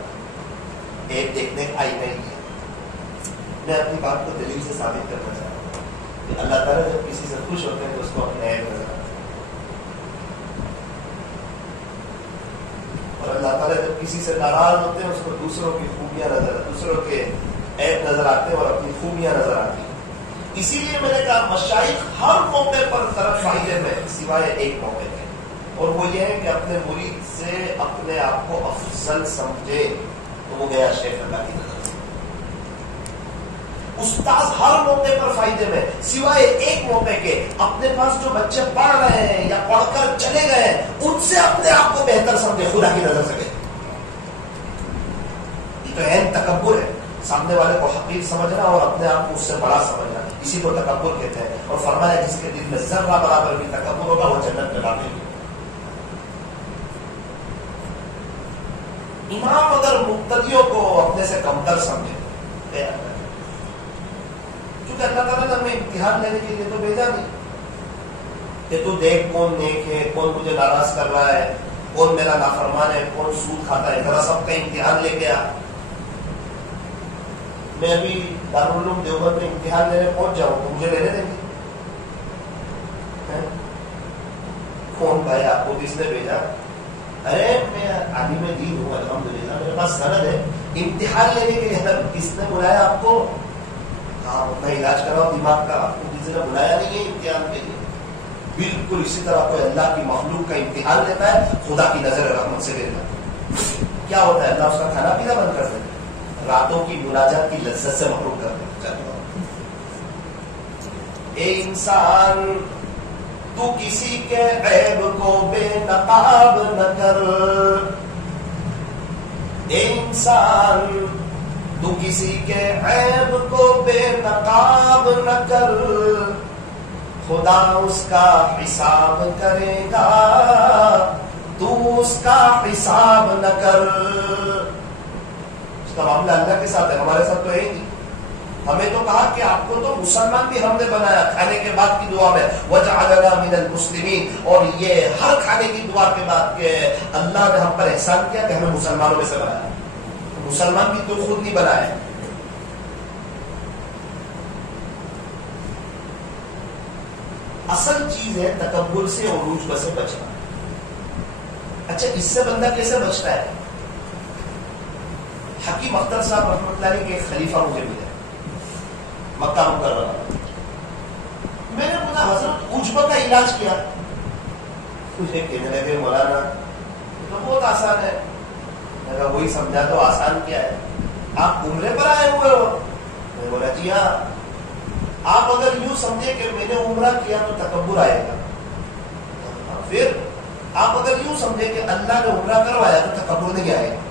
ایپ دیکھنے کا آئینہ ہی ہے. میں اپنی بات کو دلیل سے ثابت کرنا چاہتا ہوں کہ اللہ تعالیٰ جب کسی سے خوش ہوتے ہیں تو اس کو اپنے عیب نظر آتے ہیں، اور اللہ تعالیٰ جب کسی سے ناراض ہوتے ہیں اس کو دوسروں کی خوبیاں دوسروں کے عیب نظر آتے ہیں اور اپنی خوبیاں نظر آتی ہیں. اسی لیے میں نے کہا مشائخ ہر موقع پر طرف فائدے میں سوائے ایک موقع کے، اور وہ یہ ہے کہ اپنے مرید سے اپنے آپ کو افضل سمجھے تو وہ گیا شیخ اللہ کی طرف. استاذ ہر موقع پر فائدے میں سوائے ایک موقع کے اپنے پاس جو بچے پڑھ رہے ہیں یا پڑھ کر چلے گئے ہیں ان سے اپنے آپ کو بہتر سمجھے خدا کی نظر سے. یہ تو عین تکبر ہے، سامنے والے کو حقیر سمجھنا اور اپنے آپ کو اس سے بڑا سمجھنا، اسی کو تکبر کہتے ہیں. اور فرمایا جس کے دل میں ذرہ برابر بھی تکبر ہوگا وہ جنت میں داخل ہوگا. امام اگر مقتدیوں کو اپنے سے کمتر سمجھے، کیونکہ اللہ تعالیٰ نے ہمیں امتحان لینے کے لیے تو بھیجا نہیں کہ تو دیکھ کون نیک ہے، کون مجھے ناراض کر رہا ہے، کون میرا نافرمان ہے، کون سود کھاتا ہے، ذرا سب کا امتحان لے کے آ. میں ابھی دارالعلوم دیوبند میں امتحان لینے پہنچ جاؤں تو مجھے لینے دیں گے؟ کون بھائی آپ کو کس نے بھیجا؟ ارے میں عالم دین ہوں الحمدللہ، میرے پاس سند ہے. امتحان لینے کے لیے کس نے بلایا آپ کو؟ ہاں میں علاج کراؤ دماغ کا، آپ کو کسی نے بلایا نہیں ہے امتحان کے لیے. بالکل اسی طرح کوئی اللہ کی مخلوق کا امتحان لیتا ہے، خدا کی نظر رحمت سے لیتا ہے. کیا ہوتا ہے؟ اللہ اس کا کھانا پینا بند کر دیتا ہے، راتوں کی مناجات کی لذت سے محروم کر دیتا ہے. اے انسان تو کسی کے عیب کو بے نقاب نہ کر. اے انسان تو کسی کے عیب کو بے نقاب نہ کر، خدا اس کا حساب کرے گا، تو اس کا حساب نہ کر. اس کا معاملہ اللہ کے ساتھ ہے، ہمارے ساتھ تو ہے ہی نہیں. ہمیں تو کہا کہ آپ کو تو مسلمان بھی ہم نے بنایا کھانے کے بعد کی دعا میں وَجَعَلَنَا مِنَ الْمُسْلِمِينَ، اور یہ ہر کھانے کی دعا کے بعد کہ اللہ نے ہم پر احسان کیا کہ ہمیں مسلمانوں میں سے بنایا. مسلمان بھی تو خود نہیں بنائے. اصل چیز ہے تکبر سے اور عروج سے بچنا. اچھا اس سے بندہ کیسے بچتا ہے؟ حکیم اختر صاحب رحمۃ اللہ علیہ کے ایک خلیفہ مجھے ملے، مکہ مکرمہ. میں نے پوچھا حضرت عجب کا علاج کیا؟ مجھے کہنے لگے مولانا تو بہت آسان ہے. میں کہا وہی سمجھا تو آسان کیا ہے؟ آپ عمرے پر آئے ہوئے ہو؟ میں بولا جی ہاں. آپ اگر یوں سمجھے کہ میں نے عمرہ کیا تو تکبر آئے گا. پھر آپ اگر یوں سمجھے کہ اللہ نے عمرہ کروایا تو تکبر نہیں آئے گا.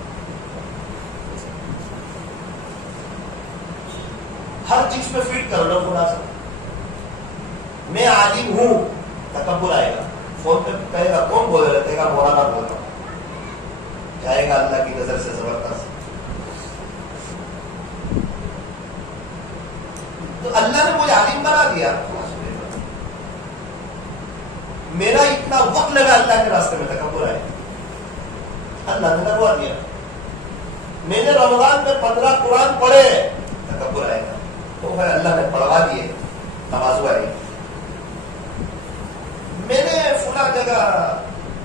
ہر چیز پہ فٹ کر لو خلاصہ. میں عالم ہوں تکبر آئے گا. فون پہ کہے گا کون بول رہے تھے گا مولانا بول رہا ہوں. جائے گا اللہ کی نظر سے زبردست. تو اللہ نے مجھے عالم بنا دیا. میرا اتنا وقت لگا اللہ کے راستے میں تکبر آئے. اللہ نے لگوا دیا. میں نے رمضان میں 15 قرآن پڑھے تکبر آئے گا. تو ہے اللہ نے پڑھوا دیے تواضع آئے. میں نے فلاں جگہ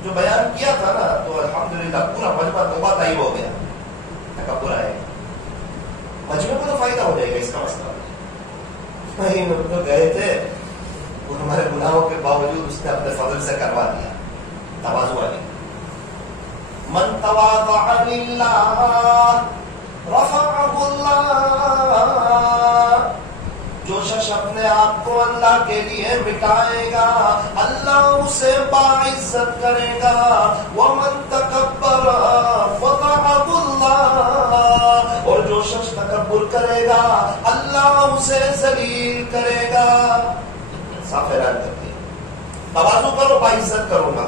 جو بیان کیا تھا نا تو الحمدللہ پورا مجمع توبہ طیب ہو گیا. تکبر آئے گا. مجمع کو تو فائدہ ہو جائے گا اس کا مسئلہ. نہیں تو گئے تھے وہ ہمارے گناہوں کے باوجود اس نے اپنے فضل سے کروا دیا. تواضع آئے. من تواضع للہ رفعہ اللہ. جو شخص اپنے آپ کو اللہ کے لیے مٹائے گا اللہ اسے باعزت کرے گا. ومن تکبر فضحہ اللہ. اور جو شخص تکبر کرے گا اللہ اسے ذلیل کرے گا. صاف اعلان کرتے ہیں تواضع کرو باعزت کروں گا.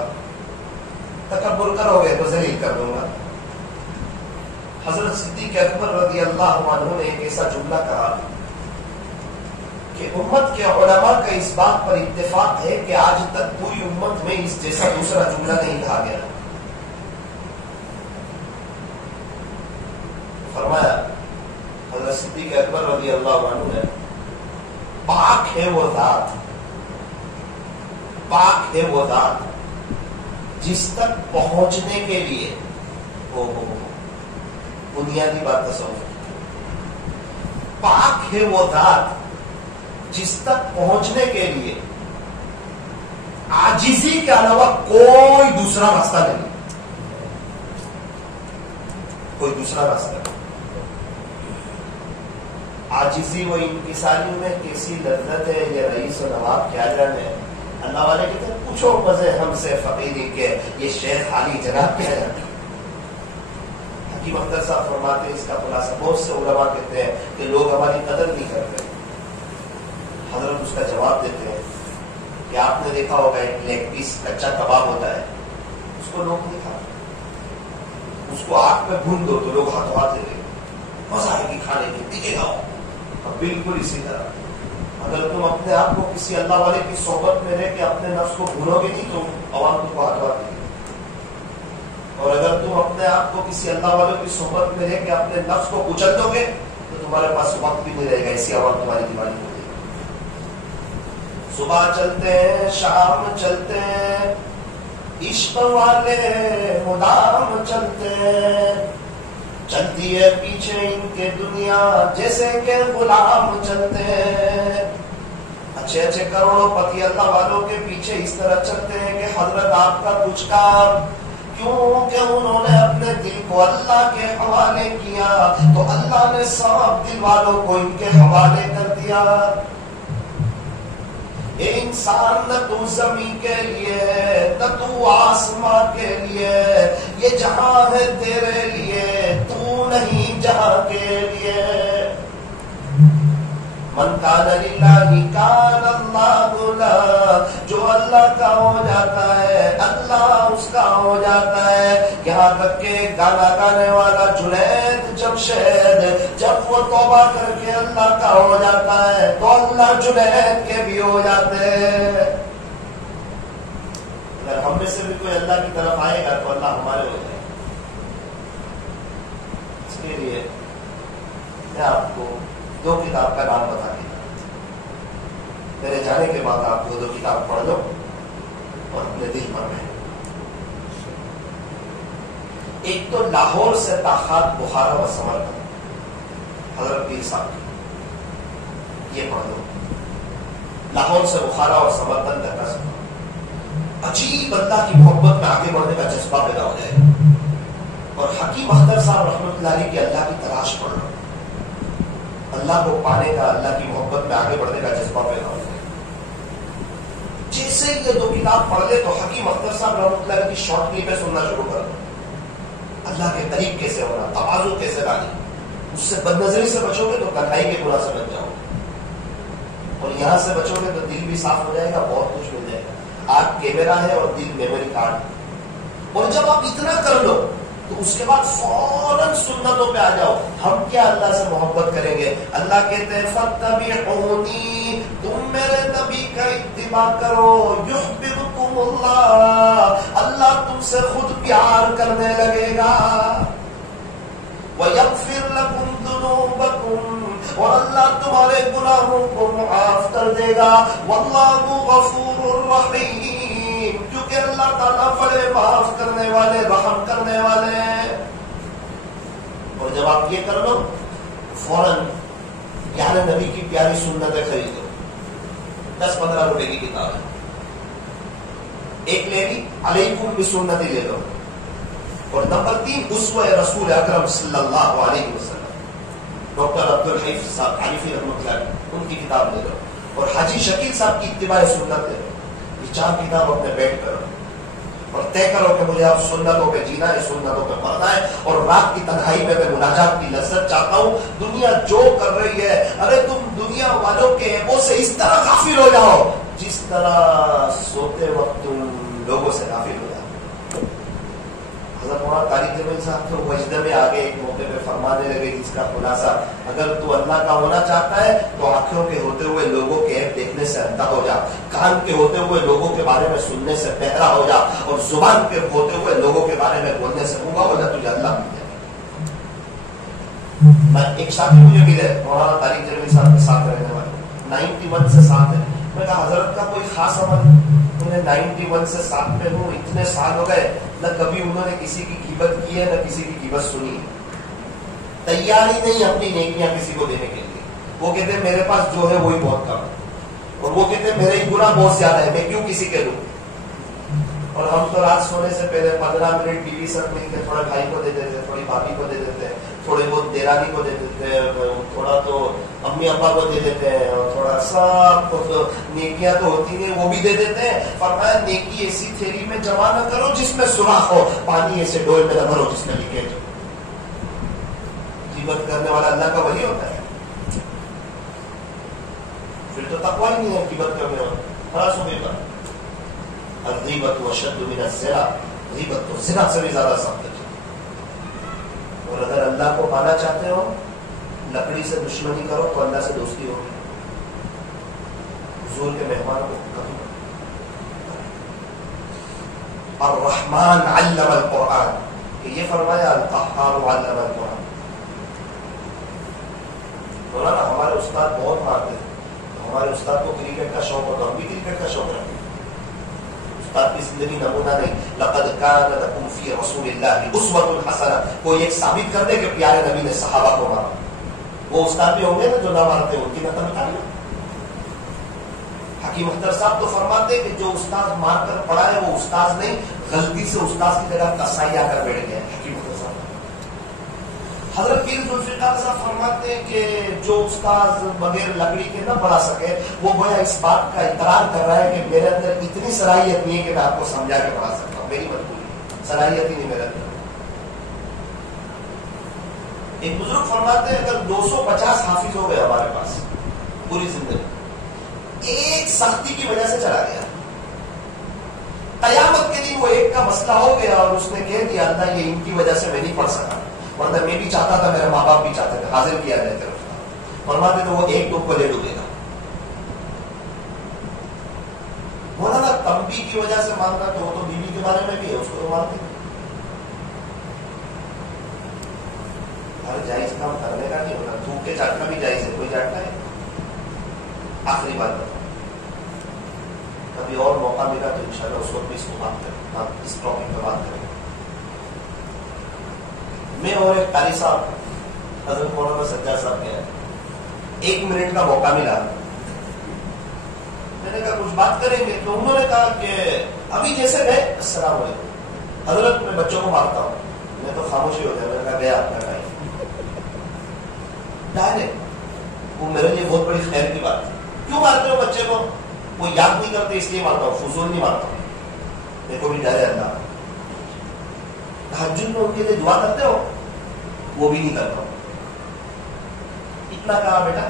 تکبر کرو گے تو ذلیل کر دوں گا. حضرت صدیق اکبر رضی اللہ عنہ نے ایک ایسا جملہ کہا کہ امت کے علماء کا اس بات پر اتفاق ہے کہ آج تک پوری امت میں اس جیسا دوسرا جملہ نہیں کہا گیا. فرمایا حضرت صدیق اکبر رضی اللہ عنہ نے پاک ہے وہ ذات, پاک ہے وہ ذات جس تک پہنچنے کے لیے بنیادی بات تصور. پاک ہے وہ ذات جس تک پہنچنے کے لیے عاجزی کے علاوہ کوئی دوسرا راستہ نہیں. کوئی دوسرا راستہ نہیں. عاجزی و انکساری میں کیسی لذت ہے یہ رئیس و نواب کیا جانے. اللہ والے کہتے ہیں پوچھو مزے ہم سے فقیری کے یہ شیخ علی جناب کیا جانے. حکیم اختر صاحب فرماتے ہیں اس کا خلاصہ بہت سے علماء کہتے ہیں کہ لوگ ہماری قدر نہیں کرتے. حضرت اس کا جواب دیتے ہیں کہ آپ نے دیکھا ہوگا ایک لیگ پیس کچا کباب ہوتا ہے, اس کو لوگ نہیں کھاتے. اس کو آگ پہ بھون دو تو لوگ ہاتھوں ہاتھ لے مزہ آئے گی کھانے کی, دکھے گا. اور بالکل اسی طرح اگر تم اپنے آپ کو کسی اللہ والے کی صحبت میں رہ کے اپنے نفس کو بھولو گے نہیں تو عوام تم کو ہاتھوں ہاتھ لے گی. اور اگر تم اپنے آپ کو کسی اللہ والوں کی صحبت میں رہ کے اپنے نفس کو کچل دو گے تو تمہارے پاس وقت بھی نہیں رہے گا. ایسی عوام تمہاری دیوانی ہو. صبح چلتے ہیں شام چلتے ہیں عشق والے مدام چلتے ہیں. چلتی ہے پیچھے ان کے دنیا جیسے کہ غلام چلتے ہیں. اچھے اچھے کروڑوں پتی اللہ والوں کے پیچھے اس طرح چلتے ہیں کہ حضرت آپ کا کچھ کام, کیونکہ انہوں نے اپنے دل کو اللہ کے حوالے کیا تو اللہ نے سب دل والوں کو ان کے حوالے کر دیا. اے انسان نہ تو زمین کے لیے نہ تو آسمان کے لیے, یہ جہاں ہے تیرے لیے تو نہیں جہاں کے لیے. من کان للہ کان اللہ لہ. جو اللہ کا ہو جاتا ہے اللہ اس کا ہو جاتا ہے. یہاں تک کہ گانا گانے والا جنید جمشید جب وہ توبہ کر کے اللہ کا ہو جاتا ہے تو اللہ جنید کے بھی ہو جاتے ہیں. اگر ہم میں سے بھی کوئی اللہ کی طرف آئے گا تو اللہ ہمارے ہو جائے. اس کے لیے میں آپ کو 2 کتاب کا نام بتا دیا. میرے جانے کے بعد آپ 2 کتاب پڑھ لو اور اپنے دل پر رہیں. ایک تو لاہور سے تاخات بخارا و سمرقند حضرت پیر صاحب کی, یہ پڑھ لو. لاہور سے بخارا اور سمرقند تک کا سفر. عجیب اللہ کی محبت میں آگے بڑھنے کا جذبہ پیدا ہو جائے گا. اور حکیم اختر صاحب رحمۃ اللہ علیہ کی اللہ کی تلاش پڑھ لو. اللہ کو پانے کا, اللہ کی محبت میں آگے بڑھنے کا جذبہ پیدا ہو جائے. جیسے یہ 2 کتاب پڑھ لے تو حکیم اختر صاحب رحمۃ اللہ علیہ کی شارٹ کلپیں سننا شروع کر دو. اللہ کے قریب کیسے ہونا, تواضع کیسے لانی, اس سے بد نظری سے بچو گے تو تنہائی کے گناہ سے بچ جاؤ گے, اور یہاں سے بچو گے تو دل بھی صاف ہو جائے گا, بہت کچھ مل جائے گا. آنکھ کیمرہ ہے اور دل میموری کارڈ. اور جب آپ اتنا کر لو تو اس کے بعد فوراً سنتوں پہ آ جاؤ. ہم کیا اللہ سے محبت کریں گے؟ اللہ کہتے ہیں فَاتَّبِعُونِی, تم میرے نبی کا اتباع کرو, یحببکم اللہ, اللہ تم سے خود پیار کرنے لگے گا, وَیَغْفِرْ لَکُمْ ذُنُوبَکُمْ, اور اللہ تمہارے گناہوں کو معاف کر دے گا. وَاللَّهُ غَفُورٌ رَحِيمٌ, کیونکہ اللہ تعالیٰ بڑے معاف کرنے والے, رحم کرنے والے ہیں. اور جب آپ یہ کر لو فوراً پیارے نبی کی پیاری سنتیں خرید لو. 10-15 روپے کی کتاب ہے, ایک لے لی, علیکم بسنتی لے لو. اور نمبر 3 اسوہ رسول اکرم صلی اللہ علیہ وسلم, ڈاکٹر عبدالحفظ صاحب حنیفی رحمۃ اللہ علیہ, ان کی کتاب لے لو. اور حاجی شکیل صاحب کی اتباع سنت لے لو. یہ 4 کتاب اپنے بیٹھ کرو اور طے کرو کہ مجھے اب سنتوں پہ جینا ہے, سنتوں پہ مرنا ہے. اور رات کی تنہائی میں مناجات کی لذت چاہتا ہوں. دنیا جو کر رہی ہے, ارے تم دنیا والوں کے عیبوں سے اس طرح غافل ہو جاؤ جس طرح سوتے وقت تم لوگوں سے غافل ہو جاؤ. حضرت مولانا طارق جمیل صاحب تو وجدہ میں آگے ایک موقع پہ فرمانے لگے جس کا خلاصہ, اگر تو اللہ کا ہونا چاہتا ہے تو آنکھوں کے ہوتے ہوئے لوگوں کے عیب دیکھنے سے اندھا ہو جا, کان کے ہوتے ہوئے لوگوں کے بارے میں سننے سے بہرا ہو جا, اور زبان کے ہوتے ہوئے لوگوں کے بارے میں بولنے سے گونگا ہو جا, تجھے اللہ مل جائے. میں ایک ساتھی مجھے ملے مولانا طارق جمیل صاحب کے ساتھ رہنے والے, 91 سے ساتھ ہے. میں کہا حضرت کا کوئی خاص عمل؟ میں 91 سے ساتھ میں ہوں, اتنے سال ہو گئے, نہ کبھی انہوں نے کسی کی غیبت کی ہے, نہ کسی کی غیبت سنی ہے. تیار ہی نہیں اپنی نیکیاں کسی کو دینے کے لیے. وہ کہتے ہیں میرے پاس جو ہے وہی بہت کم ہے, اور وہ کہتے ہیں میرے ہی گناہ بہت زیادہ ہے, میں کیوں کسی کے دوں. اور ہم تو رات سونے سے پہلے 15 منٹ ٹی وی سب مل کے تھوڑے بھائی کو دے دیتے, تھوڑی بھابھی کو دے دیتے, تھوڑے بہت دیرانی کو دے دیتے, تھوڑا تو امی ابا کو دے دیتے ہیں, اور تھوڑا سب کو نیکیاں تو ہوتی ہیں وہ بھی دے دیتے ہیں. فرمایا نیکی ایسی تھیلی میں جمع نہ کرو جس میں سوراخ ہو, پانی ایسے ڈول میں نہ بھرو جس میں لیکیج ہو. غیبت کرنے والا اللہ کا ولی ہوتا ہے, پھر تو تقوی ہی نہیں ہے غیبت کرنے والا. خلاص ہو گئی بات. الغیبت اشد من الزنا, غیبت تو زنا سے بھی زیادہ سخت ہے. اور اگر اللہ کو پانا چاہتے ہو, لکڑی سے دشمنی کرو تو اللہ سے دوستی ہوگی. حضور کے مہمان کو کبھی. الرحمن علم القرآن, کہ یہ فرمایا القہار علم القرآن. مولانا ہمارے استاد بہت مارتے تھے, ہمارے استاد کو کرکٹ کا شوق ہوتا, ہم بھی کرکٹ کا شوق رکھتے. استاد کی زندگی نمونہ نہیں. لقد کان لکم فی رسول اللہ اسوۃ حسنہ, کوئی ایک ثابت کر دے کہ پیارے نبی نے صحابہ کو مارا. وہ استاد بھی ہوں گے نا جو نہ مارتے, ان کی نقل نکالنا. حکیم اختر صاحب تو فرماتے کہ جو استاد مار کر پڑھا ہے وہ استاد نہیں, غلطی سے استاد کی جگہ کسائی آ کر بیٹھ گیا. حکیم اختر صاحب. حضرت پیر ذوالفقار صاحب فرماتے ہیں کہ جو استاد بغیر لکڑی کے نہ پڑھا سکے وہ گویا اس بات کا اقرار کر رہا ہے کہ میرے اندر اتنی صلاحیت نہیں ہے کہ میں آپ کو سمجھا کے پڑھا سکتا ہوں, میری مجبوری, صلاحیت ہی نہیں میرے اندر. ایک بزرگ فرماتے ہیں اگر 250 حافظ ہو گئے ہمارے پاس پوری زندگی, ایک سختی کی وجہ سے چلا گیا, قیامت کے دن وہ ایک کا مسئلہ ہو گیا اور اس نے کہہ دیا اللہ یہ ان کی وجہ سے میں نہیں پڑھ سکا, ورنہ میں بھی چاہتا تھا, میرے ماں باپ بھی چاہتے تھے, حاضر کیا جائے تیرے استاد. فرماتے تو وہ ایک ڈوب کو لے ڈوبے گا. مولانا تنبیہ کی وجہ سے مانگنا تو وہ تو بیوی کے بارے میں بھی ہے, اس کو تو مانتے ہیں. ہر جائز کام کرنے کا نہیں ہوتا, تھوک کے چاٹنا بھی جائز ہے, کوئی چاٹنا ہے. آخری بات بتا, کبھی اور موقع ملا تو انشاءاللہ اس وقت بھی اس کو بات کریں, آپ اس ٹاپک پہ بات کریں. میں اور ایک قاری صاحب حضرت مولانا سجاد صاحب کے ہیں, 1 منٹ کا موقع ملا. میں نے کہا کچھ بات کریں گے, تو انہوں نے کہا کہ ابھی جیسے گئے السلام علیکم حضرت میں بچوں کو مارتا ہوں. میں تو خاموشی ہو گیا. میں نے کہا گیا آپ کا ٹائم. ڈائریکٹ وہ میرے لیے بہت بڑی خیر کی بات ہے. کیوں مارتے ہو بچے کو؟ وہ یاد نہیں کرتے اس لیے مارتا ہوں, فضول نہیں مارتا ہوں. میرے کو بھی ڈر ہے اللہ. تہجد میں ان کے لیے دعا کرتے ہو؟ وہ بھی نہیں کرتا ہوں. اتنا کہا بیٹا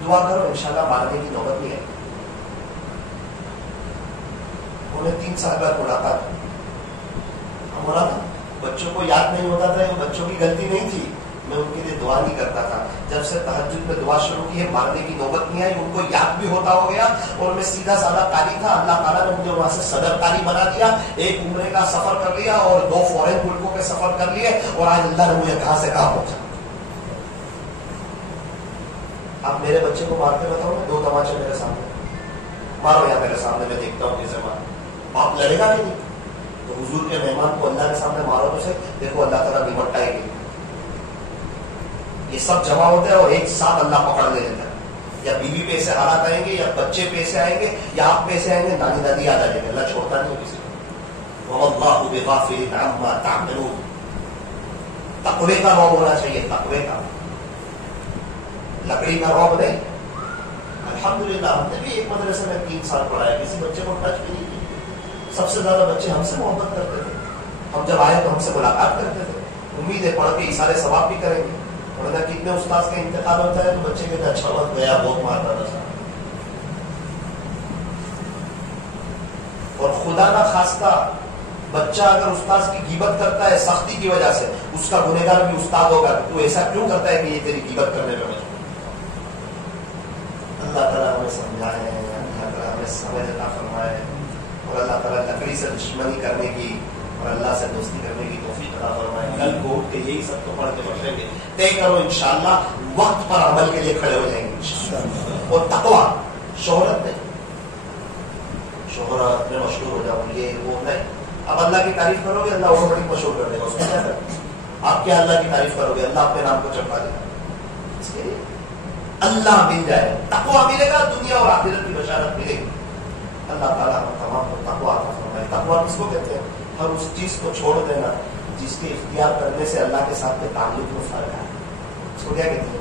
دعا کرو انشاءاللہ مارنے کی نوبت نہیں ہے. انہیں 3 سال بعد ملاقات ہم بولا تھا بچوں کو یاد نہیں ہوتا تھا, وہ بچوں کی غلطی نہیں تھی, میں ان کے لیے دعا نہیں کرتا تھا. جب سے تہجد میں دعا شروع کی ہے مارنے کی نوبت نہیں آئی. ان کو یاد بھی ہوتا ہو گیا, اور میں سیدھا سادہ قاری تھا. اللہ تعالیٰ نے مجھے وہاں سے صدر قاری بنا دیا. 1 عمرے کا سفر کر لیا اور 2 فورن ملکوں کے سفر کر لیے, اور آج اللہ نے مجھے کہاں سے کہاں پہنچا. آپ میرے بچے کو مارتے بتاؤ میں 2 تماچے میرے سامنے مارو, یا میرے سامنے میں دیکھتا ہوں کیسے مارو. باپ لڑے گا کہ نہیں؟ تو حضور کے مہمان کو اللہ کے سامنے مارو تو سے دیکھو اللہ تعالیٰ نمٹائے گی. یہ سب جمع ہوتے ہیں اور ایک ساتھ اللہ پکڑ لے لیتا ہے. یا بیوی پہ سے حالات آئیں گے, یا بچے پہ سے آئیں گے, یا آپ پہ سے آئیں گے, نانی دادی یاد آ جائیں گے. اللہ چھوڑتا نہیں کسی کو. وَاللَّهُ بِغَافِلٍ عَمَّا تَعْمَلُونَ. تقوی کا رعب ہونا چاہیے, تقوی کا, لکڑی کا رعب نہیں. الحمدللہ ہم نے بھی ایک مدرسے میں 3 سال پڑھایا, کسی بچے کو ٹچ بھی نہیں کی. سب سے زیادہ بچے ہم سے محبت کرتے تھے. ہم جب آئے تو ہم سے ملاقات کرتے تھے. امید ہے پڑھ کے اشارے ثواب بھی کریں گے. ورنہ کتنے استاذ کا انتقال ہوتا ہے تو بچے کہتے اچھا وقت گیا, بہت مارتا تھا. اور خدا نہ خواستہ بچہ اگر استاذ کی غیبت کرتا ہے سختی کی وجہ سے, اس کا گنہگار بھی استاد ہوگا. تو ایسا کیوں کرتا ہے کہ یہ تیری غیبت کرنے پہ مجبور. اللہ تعالیٰ ہمیں سمجھائے, اللہ تعالیٰ ہمیں سمجھ عطا فرمائے, اور اللہ تعالیٰ لکڑی سے دشمنی کرنے کی اور اللہ سے دوستی کرنے کی توفیق عطا فرمائے. کل کو اٹھ کے یہی سب تو پڑھ کے بچیں گے. طے کرو انشاءاللہ وقت پر عمل کے لیے کھڑے ہو جائیں گے انشاءاللہ. اور تقویٰ, شہرت نہیں, شہرت میں مشہور ہو جاؤ یہ وہ نہیں. اب اللہ کی تعریف کرو گے اللہ آٹومیٹک مشہور کر دے گا. اس میں کیا کریں, آپ کیا اللہ کی تعریف کرو گے اللہ اپنے نام کو چمکا دے گا. اس کے لیے اللہ مل جائے, تقویٰ ملے گا, دنیا اور آخرت کی بشارت ملے گی. اللہ تعالیٰ ہم تمام کو تقویٰ عطا فرمائے. تقویٰ کس کو کہتے ہیں؟ ہر اس چیز کو چھوڑ دینا جس کے اختیار کرنے سے اللہ کے ساتھ کے تعلق میں فرق ہے. اس کو کیا کہتے ہیں؟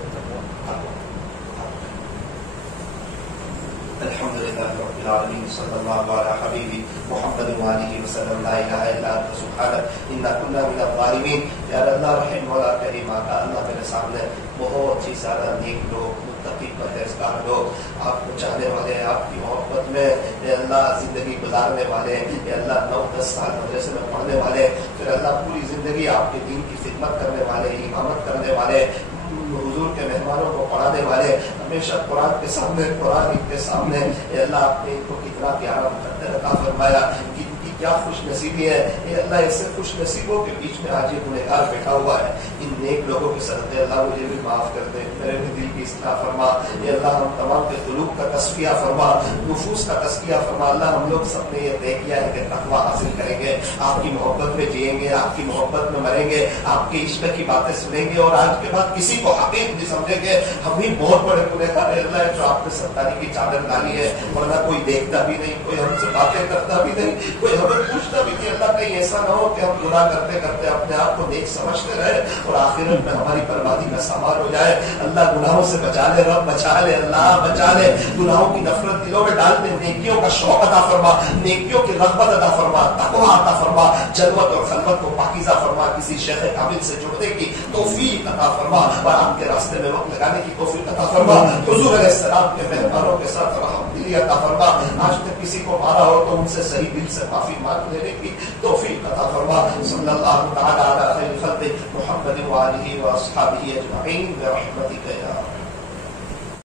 الحمدللہ رب العالمین, صلی اللہ علی حبیبی محمد وآلہ وسلم. لا الہ الا انت سبحانک انا کنا من الظالمین. یا اللہ رحم مولا کریم, آقا اللہ میرے سامنے بہت ہی زیادہ نیک لوگ, متقی پرہیزگار لوگ, آپ کو چاہنے والے, آپ کی محبت میں اے اللہ زندگی گزارنے والے, اے اللہ 9-10 سال مدرسے میں پڑھنے والے, پھر اللہ پوری زندگی آپ کے دین کی خدمت کرنے والے, امامت کرنے والے, حضور کے مہمانوں کو پڑھانے والے, ہمیشہ قرآن کے سامنے, قرآن کے سامنے. اے اللہ آپ نے ان کو کتنا پیارا مقدر عطا فرمایا, کیا خوش نصیبی ہے. اے اللہ ایسے خوش نصیبوں کے بیچ میں آج یہ گنہگار بیٹھا ہوا ہے. ان نیک لوگوں کے صدقے اللہ مجھے بھی معاف کر دے, میرے بھی دل کی اصلاح فرما. اے اللہ ہم تمام کے قلوب کا تزکیہ فرما, نفوس کا تزکیہ فرما. اللہ ہم لوگ سب نے یہ طے کیا ہے کہ تقویٰ حاصل کریں گے, آپ کی محبت میں جئیں گے, آپ کی محبت میں مریں گے, آپ کے عشق کی باتیں سنیں گے, اور آج کے بعد کسی کو حقیق نہیں سمجھیں گے. ہم بھی بہت بڑے گنہگار ہیں اللہ جو آپ نے ستاری کی چادر ڈالی ہے, ورنہ کوئی دیکھتا بھی نہیں, کوئی ہم سے باتیں کرتا بھی نہیں, کوئی ہمیں پوچھتا بھی نہیں. اللہ کہیں ایسا نہ ہو کہ ہم گناہ کرتے کرتے اپنے آپ کو نیک سمجھتے رہے اور آخرت میں ہماری بربادی کا سامان ہو جائے. اللہ گناہوں سے بچا لے, رب بچا لے, اللہ بچا لے. گناہوں کی نفرت دلوں میں ڈال دے, نیکیوں کا شوق عطا فرما, نیکیوں کی رغبت عطا فرما, تقویٰ عطا فرما, جلوت اور خلوت کو پاکیزہ فرما, کسی شیخ کامل سے جڑنے کی توفیق عطا فرما, اور آپ کے راستے میں وقت لگانے کی توفیق عطا فرما. حضور علیہ السلام کے مہمانوں کے ساتھ رحم دلی عطا فرما. آج تک کسی کو مارا ہو تو ان سے صحیح دل سے معافی مانگ لینے کی توفیق عطا فرما. صلی اللہ تعالی علی خیر خلق محمد وآلہ واصحابہ اجمعین برحمتک یا